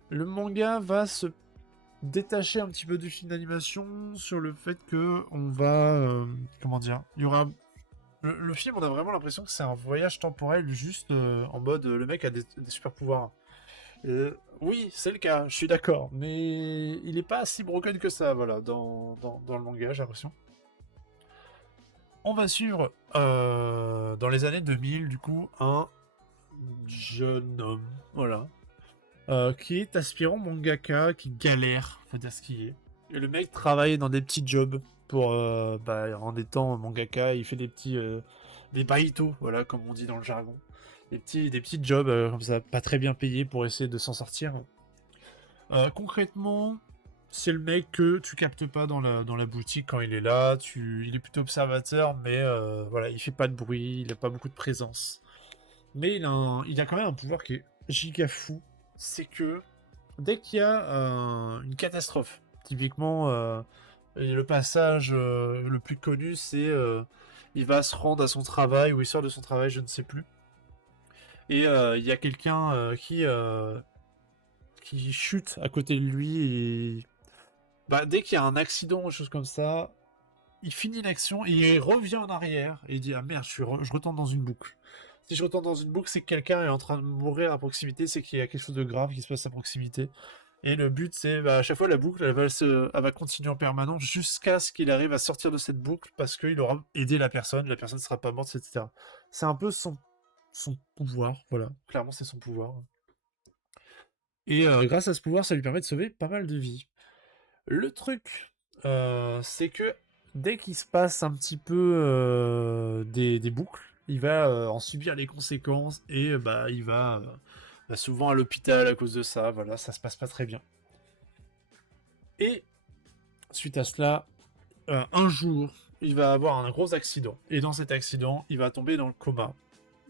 Le manga va se détacher un petit peu du film d'animation sur le fait que on va, comment dire, il y aura le film, on a vraiment l'impression que c'est un voyage temporel juste en mode le mec a des super pouvoirs. Oui, c'est le cas, je suis d'accord, mais il est pas si broken que ça, voilà, dans le manga, j'ai l'impression. On va suivre dans les années 2000, du coup, un jeune homme, voilà, qui est aspirant mangaka, qui galère, faut dire ce qui est. Et le mec travaille dans des petits jobs pour, en étant mangaka, il fait des baitos, voilà, comme on dit dans le jargon. Des petits jobs comme ça, pas très bien payés pour essayer de s'en sortir. Concrètement, c'est le mec que tu captes pas dans la boutique quand il est là. Il est plutôt observateur, mais voilà, il fait pas de bruit, il a pas beaucoup de présence. Mais il a quand même un pouvoir qui est giga fou. C'est que dès qu'il y a une catastrophe, typiquement, et le passage le plus connu, c'est il va se rendre à son travail ou il sort de son travail, je ne sais plus. Et il y a quelqu'un qui chute à côté de lui et bah, dès qu'il y a un accident ou chose comme ça, il finit l'action et il revient en arrière et il dit ah merde, je retourne dans une boucle. Si je retourne dans une boucle, c'est que quelqu'un est en train de mourir à proximité, c'est qu'il y a quelque chose de grave qui se passe à proximité. Et le but, c'est à chaque fois la boucle, elle va continuer en permanence jusqu'à ce qu'il arrive à sortir de cette boucle parce qu'il aura aidé la personne ne sera pas morte, etc. C'est un peu son pouvoir, voilà. Clairement, c'est son pouvoir. Et grâce à ce pouvoir, ça lui permet de sauver pas mal de vies. Le truc, c'est que dès qu'il se passe un petit peu des boucles, il va en subir les conséquences et il va souvent à l'hôpital à cause de ça. Voilà, ça se passe pas très bien. Et suite à cela, un jour, il va avoir un gros accident. Et dans cet accident, il va tomber dans le coma.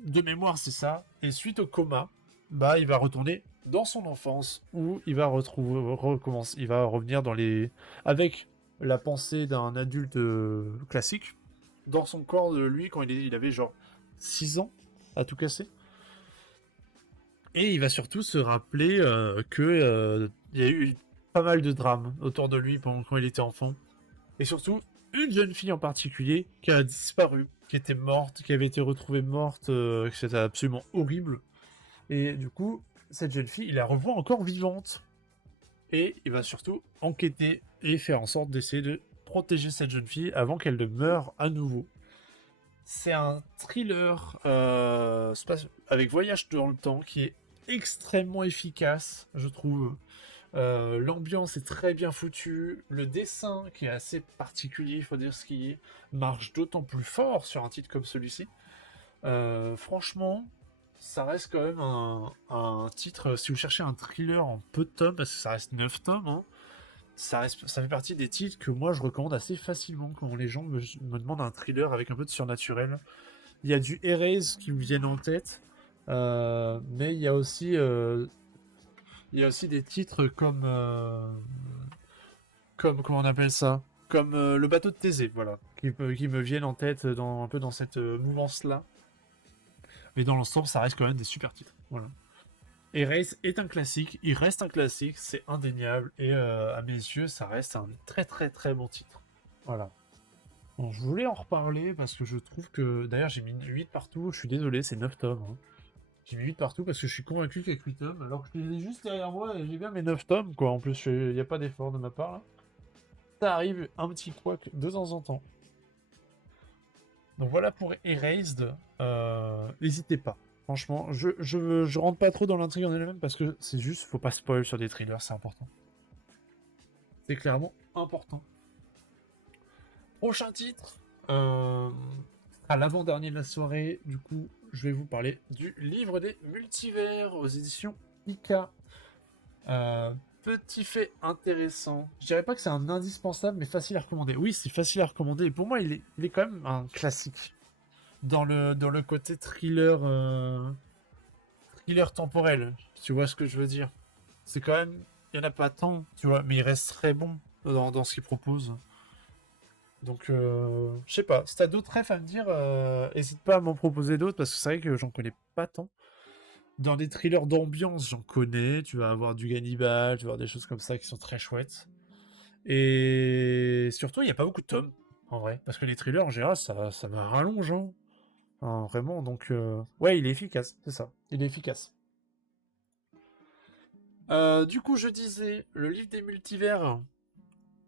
De mémoire, c'est ça. Et suite au coma, il va retourner dans son enfance où il va recommencer, il va revenir avec la pensée d'un adulte classique dans son corps de lui quand il avait genre 6 ans à tout casser. Et il va surtout se rappeler que il y a eu pas mal de drames autour de lui quand il était enfant. Et surtout, une jeune fille en particulier qui a disparu, qui était morte, qui avait été retrouvée morte, que c'était absolument horrible. Et du coup, cette jeune fille, il la revoit encore vivante. Et il va surtout enquêter et faire en sorte d'essayer de protéger cette jeune fille avant qu'elle ne meure à nouveau. C'est un thriller avec voyage dans le temps qui est extrêmement efficace, je trouve. L'ambiance est très bien foutue, le dessin qui est assez particulier, il faut dire ce qui est, marche d'autant plus fort sur un titre comme celui-ci. Franchement, ça reste quand même un titre, si vous cherchez un thriller en peu de tomes, parce que ça reste 9 tomes, hein, ça fait partie des titres que moi je recommande assez facilement quand les gens me demandent un thriller avec un peu de surnaturel. Il y a du Erase qui me viennent en tête, mais il y a aussi des titres comme comment on appelle ça? Comme le bateau de Thésée, voilà, qui me viennent en tête un peu dans cette mouvance-là. Mais dans l'ensemble, ça reste quand même des super titres. Voilà. Erase est un classique, il reste un classique, c'est indéniable, et à mes yeux, ça reste un très très très bon titre. Voilà. Bon, je voulais en reparler parce que je trouve que. D'ailleurs, j'ai mis 8 partout, je suis désolé, c'est 9 tomes. Hein. J'ai mis 8 partout parce que je suis convaincu qu'avec 8 tomes, alors que je les ai juste derrière moi et j'ai bien mes 9 tomes, quoi. En plus, il n'y a pas d'effort de ma part là. Ça arrive un petit couac de temps en temps. Donc voilà pour Erased. N'hésitez pas. Franchement, je rentre pas trop dans l'intrigue en elle-même parce que c'est juste, faut pas spoil sur des thrillers, c'est important. C'est clairement important. Prochain titre, à l'avant-dernier de la soirée, du coup, je vais vous parler du livre des multivers aux éditions Ika. Petit fait intéressant. Je dirais pas que c'est un indispensable, mais facile à recommander. Oui, c'est facile à recommander. Et pour moi, il est quand même un classique. Dans le côté thriller temporel. Tu vois ce que je veux dire? C'est quand même. Il n'y en a pas tant, tu vois, mais il reste très bon dans ce qu'il propose. Donc, je sais pas. Si t'as d'autres refs à me dire, hésite pas à m'en proposer d'autres, parce que c'est vrai que j'en connais pas tant. Dans des thrillers d'ambiance, j'en connais. Tu vas avoir du Gannibal, tu vas avoir des choses comme ça qui sont très chouettes. Et surtout, il n'y a pas beaucoup de tomes, en vrai. Parce que les thrillers, en général, ça me rallonge. Hein. Enfin, vraiment, donc... Ouais, il est efficace, c'est ça. Il est efficace. Du coup, je disais, le livre des multivers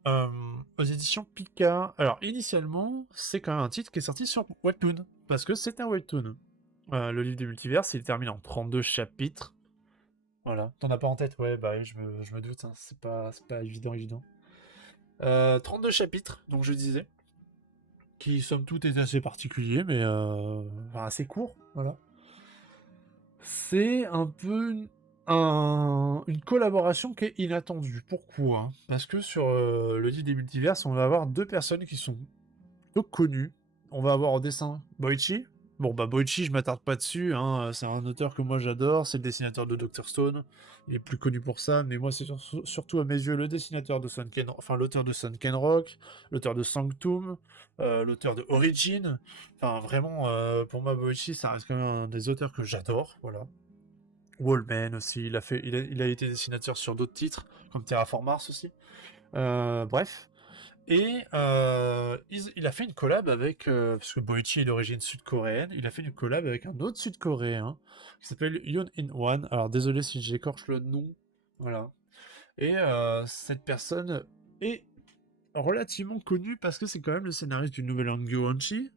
aux éditions Pika. Alors, initialement, c'est quand même un titre qui est sorti sur Webtoon. Parce que c'est un Webtoon. Le livre des multivers, il termine en 32 chapitres. Voilà. T'en as pas en tête? Ouais, bah oui, je me doute. Hein. C'est pas évident. 32 chapitres, donc je disais. Qui, somme toute, est assez particulier, mais enfin, assez court. Voilà. C'est un peu une collaboration qui est inattendue. Pourquoi? Parce que sur le livre des multivers, on va avoir deux personnes qui sont plutôt connues. On va avoir au dessin Boichi. Bon, Boichi, je m'attarde pas dessus. Hein. C'est un auteur que moi j'adore. C'est le dessinateur de Dr. Stone. Il est plus connu pour ça, mais moi c'est surtout à mes yeux le dessinateur de l'auteur de Sunken Rock, l'auteur de Sanctum, l'auteur de Origin. Enfin, vraiment, pour moi, Boichi, ça reste quand même un des auteurs que j'adore. Voilà. Wallman aussi, il a été dessinateur sur d'autres titres, comme Terraform Mars aussi. Bref. Et il a fait une collab avec, parce que Boichi est d'origine sud-coréenne, il a fait une collab avec un autre sud-coréen qui s'appelle Yoon In Wan. Alors désolé si j'écorche le nom, voilà. Et cette personne est relativement connue parce que c'est quand même le scénariste du nouvel Hangyo Honshi,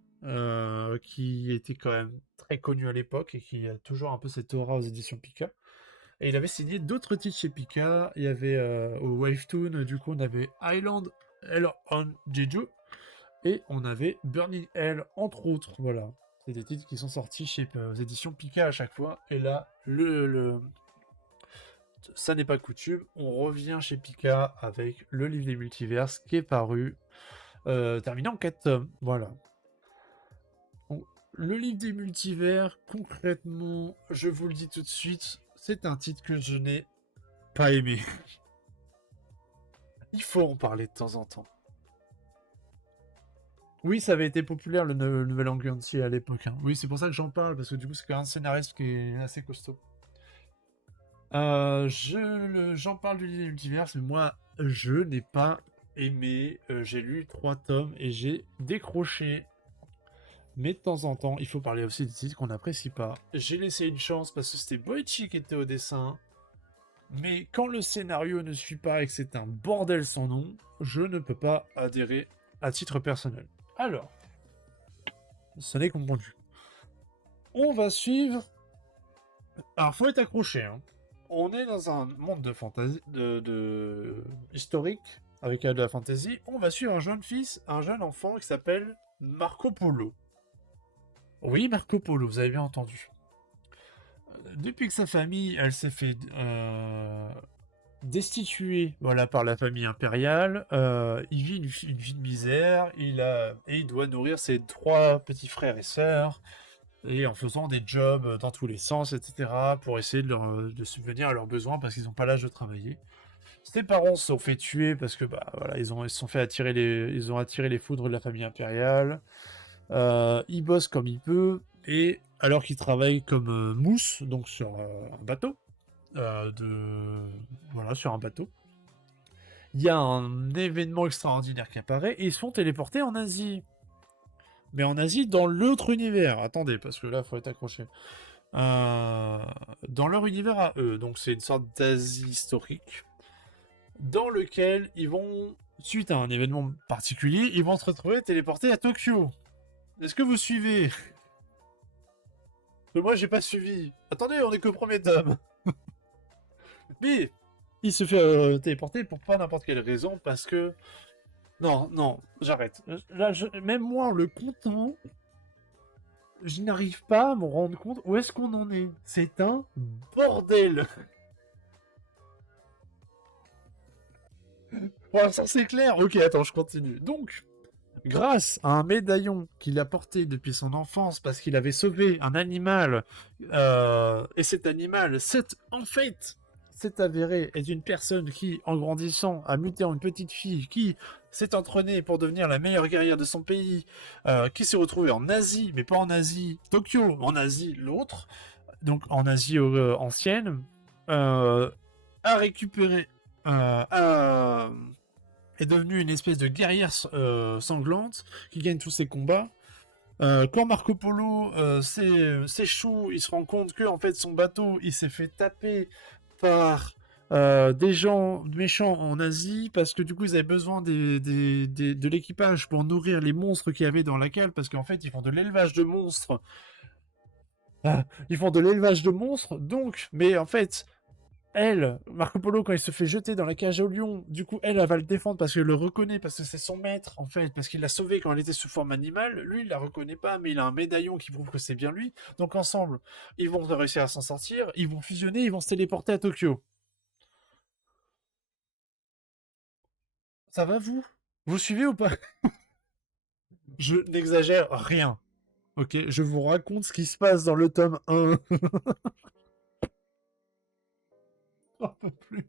qui était quand même très connu à l'époque et qui a toujours un peu cette aura aux éditions Pika. Et il avait signé d'autres titres chez Pika. Il y avait au Wavetoon, du coup, on avait Island Hell on Jeju et on avait Burning Hell, entre autres. Voilà. C'est des titres qui sont sortis chez aux éditions Pika à chaque fois. Et là, ça n'est pas coutume. On revient chez Pika avec le livre des multiverses qui est paru, terminé en 4 tomes. Voilà. Donc, le livre des multivers, concrètement, je vous le dis tout de suite, c'est un titre que je n'ai pas aimé. Il faut en parler de temps en temps. Oui, ça avait été populaire le nouvel Anguianti à l'époque, hein. Oui, c'est pour ça que j'en parle, parce que du coup, c'est quand même un scénariste qui est assez costaud. J'en parle du livre des multivers, mais moi, je n'ai pas aimé. J'ai lu 3 tomes et j'ai décroché. Mais de temps en temps, il faut parler aussi des titres qu'on n'apprécie pas. J'ai laissé une chance parce que c'était Boichi qui était au dessin. Mais quand le scénario ne suit pas et que c'est un bordel sans nom, je ne peux pas adhérer à titre personnel. Alors, ce n'est comprendu. On va suivre. Alors, faut être accroché, hein. On est dans un monde de fantasy, historique, avec de la fantasy. On va suivre un jeune fils, un jeune enfant qui s'appelle Marco Polo. Oui, Marco Polo, vous avez bien entendu. Depuis que sa famille, elle s'est fait destitué, voilà, par la famille impériale, il vit une vie de misère, et il doit nourrir ses 3 petits frères et sœurs, et en faisant des jobs dans tous les sens, etc., pour essayer de subvenir à leurs besoins parce qu'ils n'ont pas l'âge de travailler. Ses parents se sont fait tuer parce que bah voilà, ils se sont fait ils ont attiré les foudres de la famille impériale. Il bosse comme il peut, et alors qu'il travaille comme mousse, donc sur un bateau, voilà, sur un bateau. Il y a un événement extraordinaire qui apparaît et ils sont téléportés en Asie. Mais en Asie, dans l'autre univers. Attendez, parce que là, faut être accroché. Dans leur univers à eux. Donc c'est une sorte d'Asie historique. Dans lequel ils vont, suite à un événement particulier, ils vont se retrouver téléportés à Tokyo. Est-ce que vous suivez? Mais moi, j'ai pas suivi. Attendez, on est que au premier tome. Mais il se fait téléporter pour pas n'importe quelle raison, parce que non, non, j'arrête. Là, même moi, en le comptant, je n'arrive pas à me rendre compte où est-ce qu'on en est. C'est un bordel. Pour l'instant, c'est clair. Ok, attends, je continue. Donc, grâce à un médaillon qu'il a porté depuis son enfance parce qu'il avait sauvé un animal, et cet animal, en fait, s'est avéré être une personne qui, en grandissant, a muté en une petite fille qui s'est entraînée pour devenir la meilleure guerrière de son pays, qui s'est retrouvée en Asie, mais pas en Asie Tokyo, en Asie l'autre, donc en Asie ancienne, a récupéré, est devenue une espèce de guerrière sanglante qui gagne tous ses combats. Quand Marco Polo s'échoue, il se rend compte que en fait son bateau il s'est fait taper par des gens méchants en Asie parce que du coup ils avaient besoin de l'équipage pour nourrir les monstres qu'il y avait dans la cale parce qu'en fait ils font de l'élevage de monstres. Ils font de l'élevage de monstres donc, mais en fait elle, Marco Polo, quand il se fait jeter dans la cage au lion, du coup, elle va le défendre parce qu'elle le reconnaît, parce que c'est son maître, en fait, parce qu'il l'a sauvé quand elle était sous forme animale. Lui, il la reconnaît pas, mais il a un médaillon qui prouve que c'est bien lui. Donc, ensemble, ils vont réussir à s'en sortir, ils vont fusionner, ils vont se téléporter à Tokyo. Ça va, vous? Vous suivez ou pas? Je n'exagère rien. Ok, je vous raconte ce qui se passe dans le tome 1. J'en peux plus.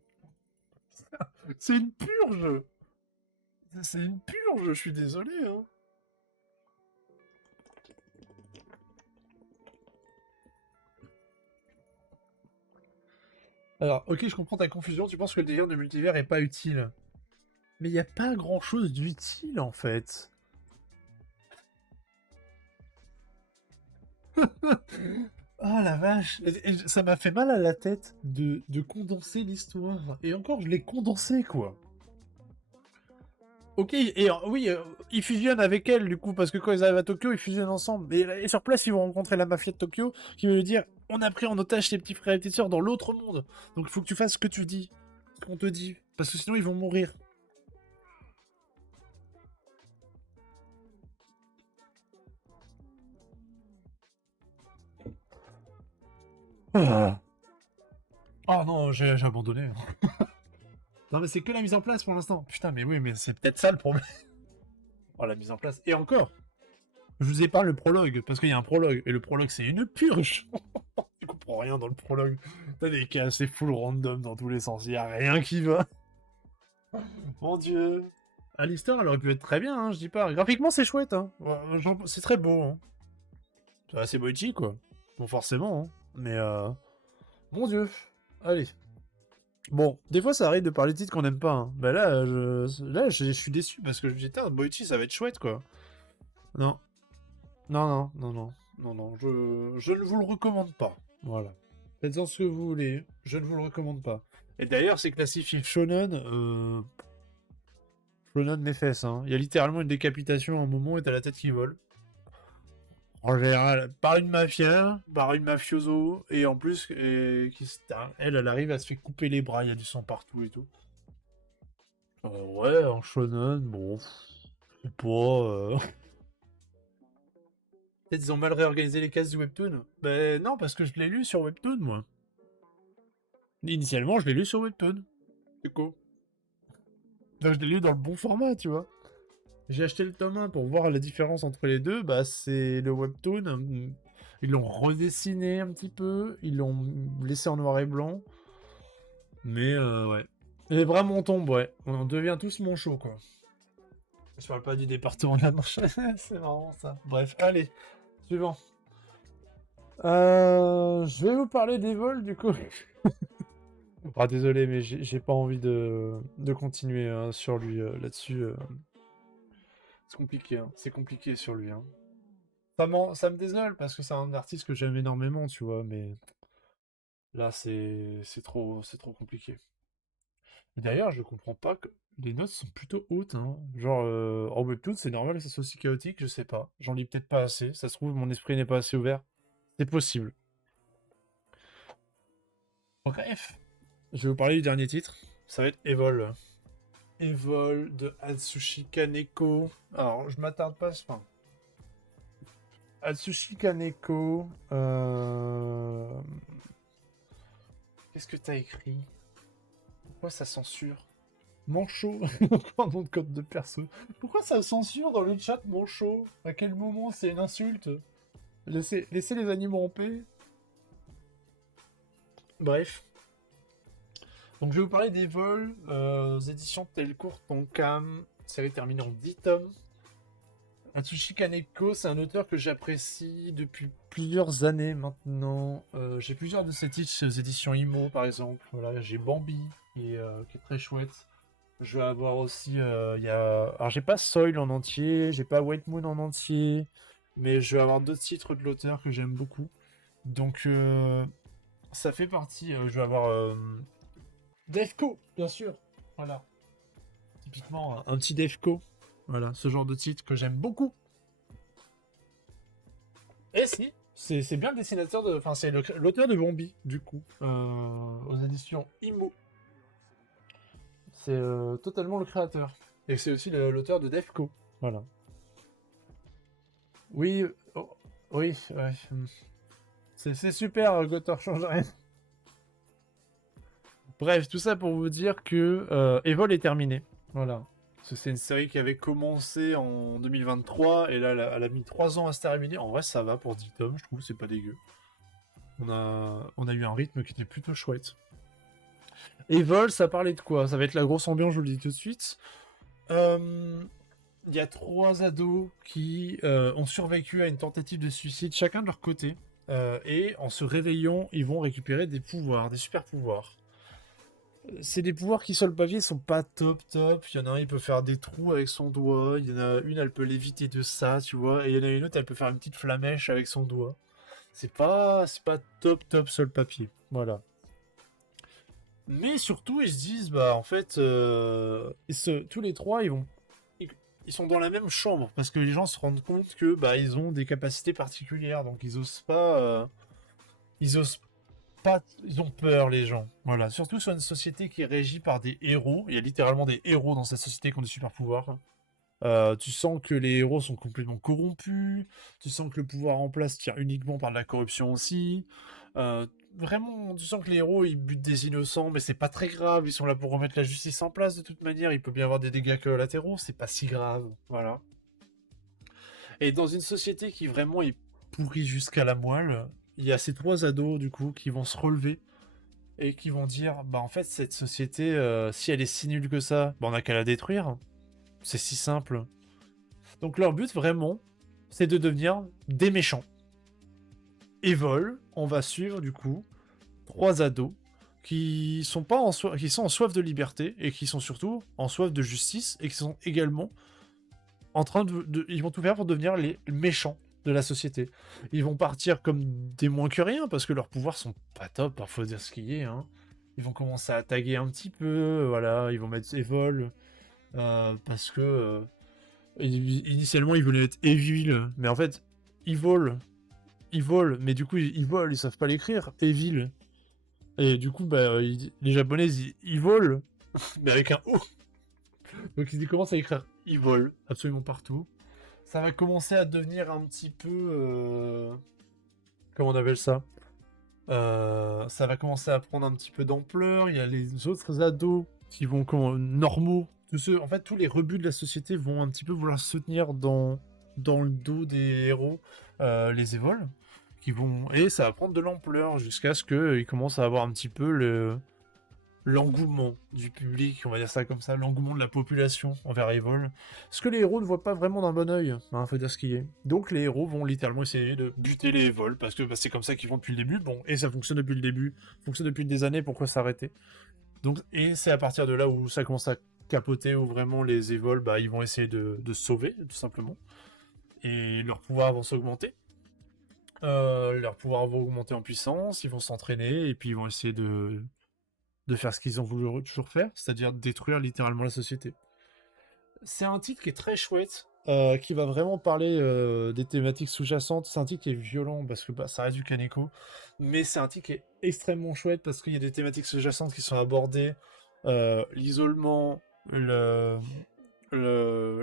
C'est une purge. C'est une purge, je suis désolé, hein. Alors, ok, je comprends ta confusion. Tu penses que le délire de multivers est pas utile. Mais il n'y a pas grand-chose d'utile, en fait. Ah la vache, ça m'a fait mal à la tête de condenser l'histoire. Et encore, je l'ai condensé, quoi. Ok, et oui, ils fusionnent avec elle, du coup, parce que quand ils arrivent à Tokyo, ils fusionnent ensemble. Et sur place, ils vont rencontrer la mafia de Tokyo, qui va lui dire, on a pris en otage tes petits frères et tes sœurs dans l'autre monde. Donc il faut que tu fasses ce que tu dis, ce qu'on te dit. Parce que sinon, ils vont mourir. Ah. Oh non, j'ai abandonné. Non, mais c'est que la mise en place pour l'instant. Putain, mais oui, mais c'est peut-être ça le problème. Oh, la mise en place. Et encore, je vous ai pas le prologue, parce qu'il y a un prologue. Et le prologue, c'est une purge. Je comprends rien dans le prologue. T'as des cas assez full random dans tous les sens. Il y a rien qui va. Mon dieu. Ah, l'histoire, elle aurait pu être très bien, hein, je dis pas. Graphiquement, c'est chouette, hein. Ouais, c'est très beau, hein. C'est assez poétique, quoi. Bon, forcément, hein. Mais, mon dieu. Allez. Bon, des fois ça arrive de parler de titres qu'on aime pas. Hein. Bah là, je suis déçu parce que je me dis, Boichi, ça va être chouette quoi. Non, non, non, non, non, non, non, je ne vous le recommande pas. Voilà. Faites-en ce que vous voulez, je ne vous le recommande pas. Et d'ailleurs, c'est classifié shonen, shonen mes fesses. Hein. Il y a littéralement une décapitation à un moment et t'as la tête qui vole. En général, par une mafia, par une mafioso, et en plus, elle arrive à se faire couper les bras, il y a du sang partout et tout. Ouais, en shonen, bon, je sais pas. Peut-être ils ont mal réorganisé les cases du webtoon. Ben non, parce que je l'ai lu sur webtoon, moi. Initialement, je l'ai lu sur webtoon. C'est cool. Donc je l'ai lu dans le bon format, tu vois. J'ai acheté le tome 1 pour voir la différence entre les deux. Bah, c'est le webtoon. Ils l'ont redessiné un petit peu. Ils l'ont laissé en noir et blanc. Mais ouais. Les bras m'en tombent, ouais. On devient tous manchots, quoi. Je parle pas du département de la Manche. C'est marrant, ça. Bref, allez. Suivant. Je vais vous parler des vols, du coup. Ah, désolé, mais j'ai pas envie de continuer hein, sur lui là-dessus. C'est compliqué, hein. C'est compliqué sur lui. Hein. Ça me désole parce que c'est un artiste que j'aime énormément, tu vois, mais là, c'est trop compliqué. D'ailleurs, je comprends pas que les notes sont plutôt hautes. Hein. Genre, en webtoon, c'est normal que ça soit aussi chaotique, je sais pas. J'en lis peut-être pas assez. Ça se trouve, mon esprit n'est pas assez ouvert. C'est possible. Bref, je vais vous parler du dernier titre. Ça va être Evol. Evol de Atsushi Kaneko. Alors, je m'attarde pas. Enfin, Atsushi Kaneko. Qu'est-ce que t'as écrit? Pourquoi ça censure? Manchot. Un nom de code de perso. Pourquoi ça censure dans le chat Manchot? À quel moment c'est une insulte? Laissez les animaux en paix. Bref. Donc je vais vous parler des vols aux éditions Telcourt Tonkam. Série terminée en 10 tomes. Atsushi Kaneko, c'est un auteur que j'apprécie depuis plusieurs années maintenant. J'ai plusieurs de ses titres aux éditions Imo, par exemple. Voilà, j'ai Bambi, qui est très chouette. Je vais avoir aussi, alors j'ai pas Soil en entier, j'ai pas White Moon en entier, mais je vais avoir d'autres titres de l'auteur que j'aime beaucoup. Donc, ça fait partie. Je vais avoir Defco, bien sûr. Voilà, typiquement un petit Defco. Voilà, ce genre de titre que j'aime beaucoup. Et si, c'est bien le dessinateur de. Enfin, c'est l'auteur de Bambi, du coup, aux éditions Imo. C'est totalement le créateur. Et c'est aussi l'auteur de Defco. Voilà. Oui, oh, oui, ouais. C'est super, Gotor change rien. Bref, tout ça pour vous dire que Evol est terminé. Voilà. Parce que c'est une série qui avait commencé en 2023 et là, elle a mis 3 ans à se terminer. En vrai, ça va pour 10 tomes, je trouve, c'est pas dégueu. On a eu un rythme qui était plutôt chouette. Evol, ça parlait de quoi? Ça va être la grosse ambiance, je vous le dis tout de suite. Il y a 3 ados qui ont survécu à une tentative de suicide, chacun de leur côté. Et en se réveillant, ils vont récupérer des pouvoirs, des super pouvoirs. C'est des pouvoirs qui sur le papier sont pas top top. Il y en a un, il peut faire des trous avec son doigt. Il y en a une, elle peut léviter de ça, tu vois. Et il y en a une autre, elle peut faire une petite flamèche avec son doigt. C'est pas top top sur le papier. Voilà. Mais surtout, ils se disent, bah en fait, tous les trois, ils, ils sont dans la même chambre parce que les gens se rendent compte que bah ils ont des capacités particulières, donc ils osent pas, ils ont peur les gens. Voilà, surtout sur une société qui est régie par des héros. Il y a littéralement des héros dans cette société qui ont des super pouvoirs. Tu sens que les héros sont complètement corrompus. Tu sens que le pouvoir en place tire uniquement par de la corruption aussi. Euh, Vraiment, tu sens que les héros ils butent des innocents, mais c'est pas très grave. Ils sont là pour remettre la justice en place de toute manière. Il peut bien y avoir des dégâts collatéraux, c'est pas si grave. Voilà. Et dans une société qui vraiment est pourrie jusqu'à la moelle, il y a ces trois ados du coup qui vont se relever et qui vont dire bah en fait cette société si elle est si nulle que ça, bah on a qu'à la détruire. C'est si simple. Donc leur but vraiment, c'est de devenir des méchants. Et vol, on va suivre du coup trois ados qui sont pas qui sont en soif de liberté et qui sont surtout en soif de justice et qui sont également en train ils vont tout faire pour devenir les méchants de la société. Ils vont partir comme des moins que rien parce que leurs pouvoirs sont pas top, parfois dire ce qu'il y est. Hein. Ils vont commencer à taguer un petit peu, voilà, ils vont mettre Evol parce que initialement ils voulaient être Evil, mais en fait ils volent, mais du coup ils volent, ils savent pas l'écrire, Evil. Et du coup bah les japonais ils volent, mais avec un O. Donc ils commencent à écrire ils volent absolument partout. Ça va commencer à devenir un petit peu comment on appelle ça, ça va commencer à prendre un petit peu d'ampleur. Il y a les autres ados qui vont normaux. En fait, tous les rebuts de la société vont un petit peu vouloir se tenir dans le dos des héros, les évols, et ça va prendre de l'ampleur jusqu'à ce qu'ils commencent à avoir un petit peu l'engouement du public, on va dire ça comme ça, l'engouement de la population envers Evol. Ce que les héros ne voient pas vraiment d'un bon oeil, hein, faut dire ce qu'il y est. Donc les héros vont littéralement essayer de buter les Evol, parce que bah, c'est comme ça qu'ils vont depuis le début, bon, et ça fonctionne depuis le début, ça fonctionne depuis des années, pourquoi s'arrêter? Donc, et c'est à partir de là où ça commence à capoter, où vraiment les Evol, bah, ils vont essayer de se sauver, tout simplement, et leurs pouvoirs vont s'augmenter. Leurs pouvoirs vont augmenter en puissance, ils vont s'entraîner, et puis ils vont essayer de faire ce qu'ils ont voulu toujours faire, c'est-à-dire détruire littéralement la société. C'est un titre qui est très chouette, qui va vraiment parler des thématiques sous-jacentes. C'est un titre qui est violent parce que bah, ça reste du Kaneko, mais c'est un titre qui est extrêmement chouette parce qu'il y a des thématiques sous-jacentes qui sont abordées, l'isolement, la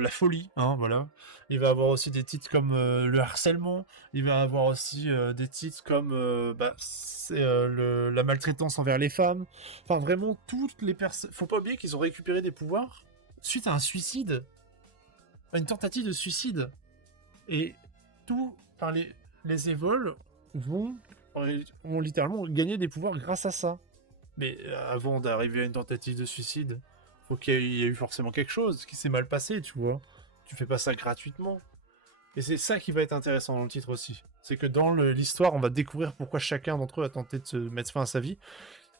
folie, hein, voilà. Il va avoir aussi des titres comme le harcèlement, il va avoir aussi des titres comme bah, la maltraitance envers les femmes. Enfin, vraiment, toutes les personnes. Faut pas oublier qu'ils ont récupéré des pouvoirs suite à un suicide, à une tentative de suicide. Et tout, enfin, les évols vont littéralement gagner des pouvoirs grâce à ça. Mais avant d'arriver à une tentative de suicide, faut qu'il y ait eu forcément quelque chose qui s'est mal passé, tu vois. Tu fais pas ça gratuitement. Et c'est ça qui va être intéressant dans le titre aussi. C'est que dans l'histoire, on va découvrir pourquoi chacun d'entre eux a tenté de se mettre fin à sa vie.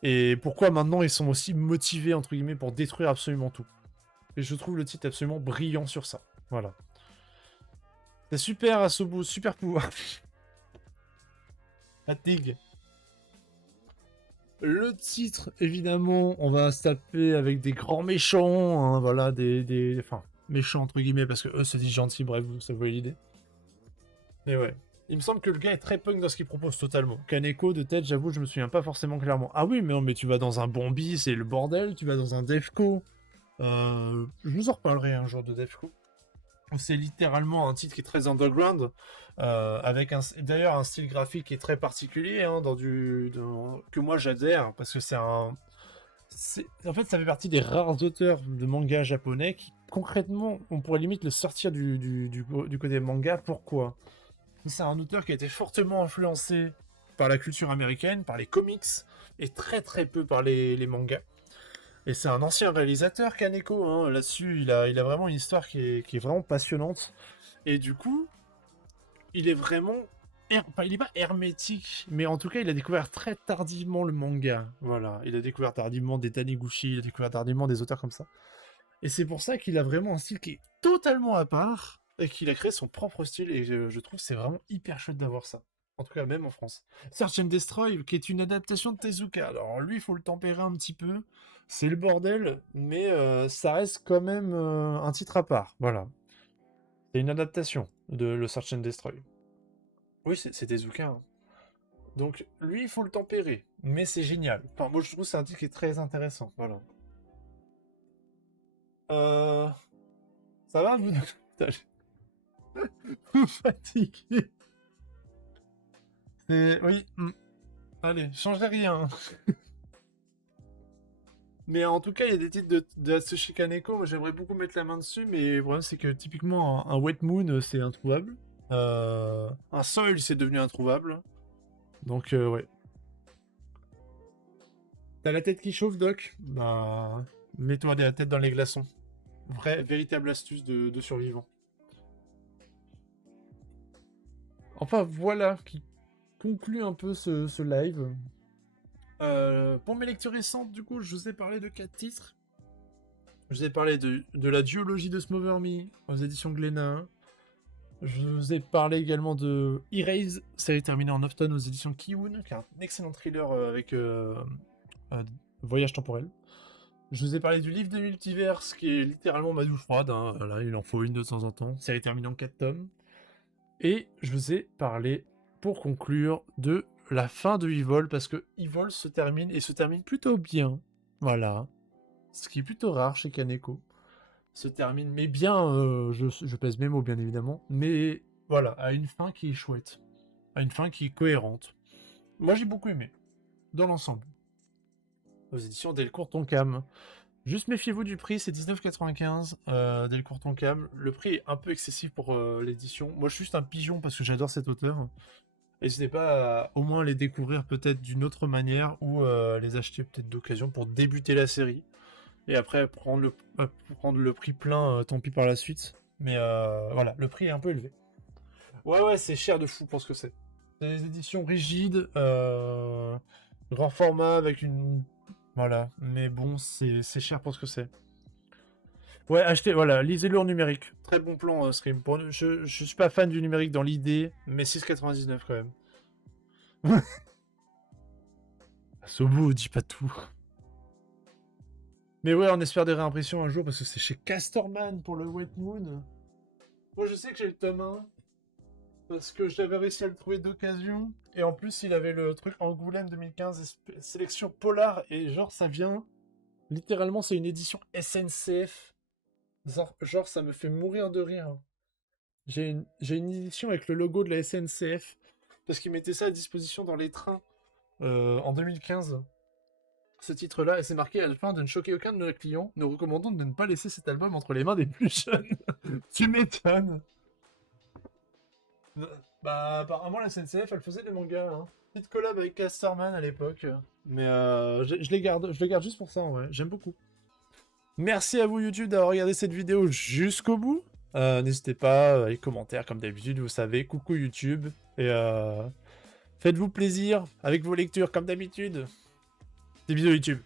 Et pourquoi maintenant ils sont aussi motivés, entre guillemets, pour détruire absolument tout. Et je trouve le titre absolument brillant sur ça. Voilà. C'est super à ce bout, super pouvoir. Fatigue. Le titre, évidemment, on va se taper avec des grands méchants, hein, voilà, enfin, méchants entre guillemets, parce que eux se disent gentils, bref, ça vous voyez l'idée. Mais ouais. Il me semble que le gars est très punk dans ce qu'il propose totalement. Kaneko, de tête, j'avoue, je me souviens pas forcément clairement. Ah oui, mais non, mais tu vas dans un Bambi, c'est le bordel, tu vas dans un Defco. Je vous en reparlerai un jour de Defco. C'est littéralement un titre qui est très underground, avec d'ailleurs un style graphique qui est très particulier, hein, que moi j'adhère, parce que en fait, ça fait partie des rares auteurs de manga japonais qui, concrètement, on pourrait limite le sortir du côté manga. Pourquoi? C'est un auteur qui a été fortement influencé par la culture américaine, par les comics, et très très peu par les mangas. Et c'est un ancien réalisateur, Kaneko, hein. Là-dessus, il a vraiment une histoire qui est vraiment passionnante. Et du coup, il est vraiment enfin, il est pas hermétique, mais en tout cas, il a découvert très tardivement le manga. Voilà, il a découvert tardivement des Taniguchi, il a découvert tardivement des auteurs comme ça. Et c'est pour ça qu'il a vraiment un style qui est totalement à part et qu'il a créé son propre style. Et je trouve que c'est vraiment hyper chouette d'avoir ça. En tout cas, même en France. Search and Destroy, qui est une adaptation de Tezuka. Alors lui, il faut le tempérer un petit peu. C'est le bordel, mais ça reste quand même un titre à part. Voilà. C'est une adaptation de le Search and Destroy. Oui, c'est Tezuka. Hein. Donc lui, il faut le tempérer. Mais c'est génial. Enfin, moi, je trouve que c'est un titre qui est très intéressant. Voilà. Euh... Ça va, vous? Putain, vous fatigué. Oui. Allez, changerai rien. Mais en tout cas, il y a des titres de Atsushi Kaneko. Moi, j'aimerais beaucoup mettre la main dessus, mais le problème, c'est que typiquement, un Wet Moon, c'est introuvable. Un Soil, c'est devenu introuvable. Donc, ouais. T'as la tête qui chauffe, Doc? Bah, mets-toi la tête dans les glaçons. Véritable astuce de survivant. Enfin, voilà qui conclut un peu ce live. Pour mes lectures récentes, du coup, je vous ai parlé de 4 titres. Je vous ai parlé de la duologie de Smother Me aux éditions Glénat. Je vous ai parlé également de Erase, série terminée en 9 tonnes aux éditions Kiun, qui est un excellent thriller avec voyage temporel. Je vous ai parlé du livre de Multiverse, qui est littéralement ma douche froide. Hein. Là, il en faut une de temps en temps. Série terminée en 4 tomes. Et je vous ai parlé, pour conclure, de la fin de Evil, parce que Evil se termine, et se termine plutôt bien. Voilà. Ce qui est plutôt rare chez Kaneko. Se termine, mais bien, je pèse mes mots, bien évidemment. Mais voilà, à une fin qui est chouette. À une fin qui est cohérente. Moi, j'ai beaucoup aimé. Dans l'ensemble. Aux éditions Delcourt Tonkam. Juste méfiez-vous du prix, c'est 19,95 Delcourt Tonkam. Le prix est un peu excessif pour l'édition. Moi, je suis juste un pigeon parce que j'adore cet auteur. N'hésitez pas à au moins les découvrir peut-être d'une autre manière ou les acheter peut-être d'occasion pour débuter la série. Et après, prendre le prix plein, tant pis par la suite. Mais voilà, le prix est un peu élevé. Ouais, c'est cher de fou pour ce que c'est. C'est des éditions rigides, grand format avec une... Voilà, mais bon, c'est cher pour ce que c'est. Ouais, achetez, voilà, lisez-le en numérique. Très bon plan, Scream. Je suis pas fan du numérique dans l'idée, mais 6,99 quand même. Sobo, dis pas tout. Mais ouais, on espère des réimpressions un jour parce que c'est chez Casterman pour le Wet Moon. Moi, je sais que j'ai le tome 1 parce que j'avais réussi à le trouver d'occasion. Et en plus, il avait le truc Angoulême 2015 sélection Polar. Et genre, ça vient. Littéralement, c'est une édition SNCF. Genre, ça me fait mourir de rire. J'ai une édition avec le logo de la SNCF. Parce qu'ils mettaient ça à disposition dans les trains en 2015. Ce titre-là, et c'est marqué à la fin de ne choquer aucun de nos clients. Nous recommandons de ne pas laisser cet album entre les mains des plus jeunes. Tu m'étonnes. Bah, apparemment, la SNCF, elle faisait des mangas. Hein. Petite collab avec Casterman à l'époque. Mais je les garde juste pour ça, en vrai. J'aime beaucoup. Merci à vous, YouTube, d'avoir regardé cette vidéo jusqu'au bout. N'hésitez pas, les commentaires, comme d'habitude, vous savez. Coucou YouTube. Et faites-vous plaisir avec vos lectures, comme d'habitude. Des bisous, YouTube.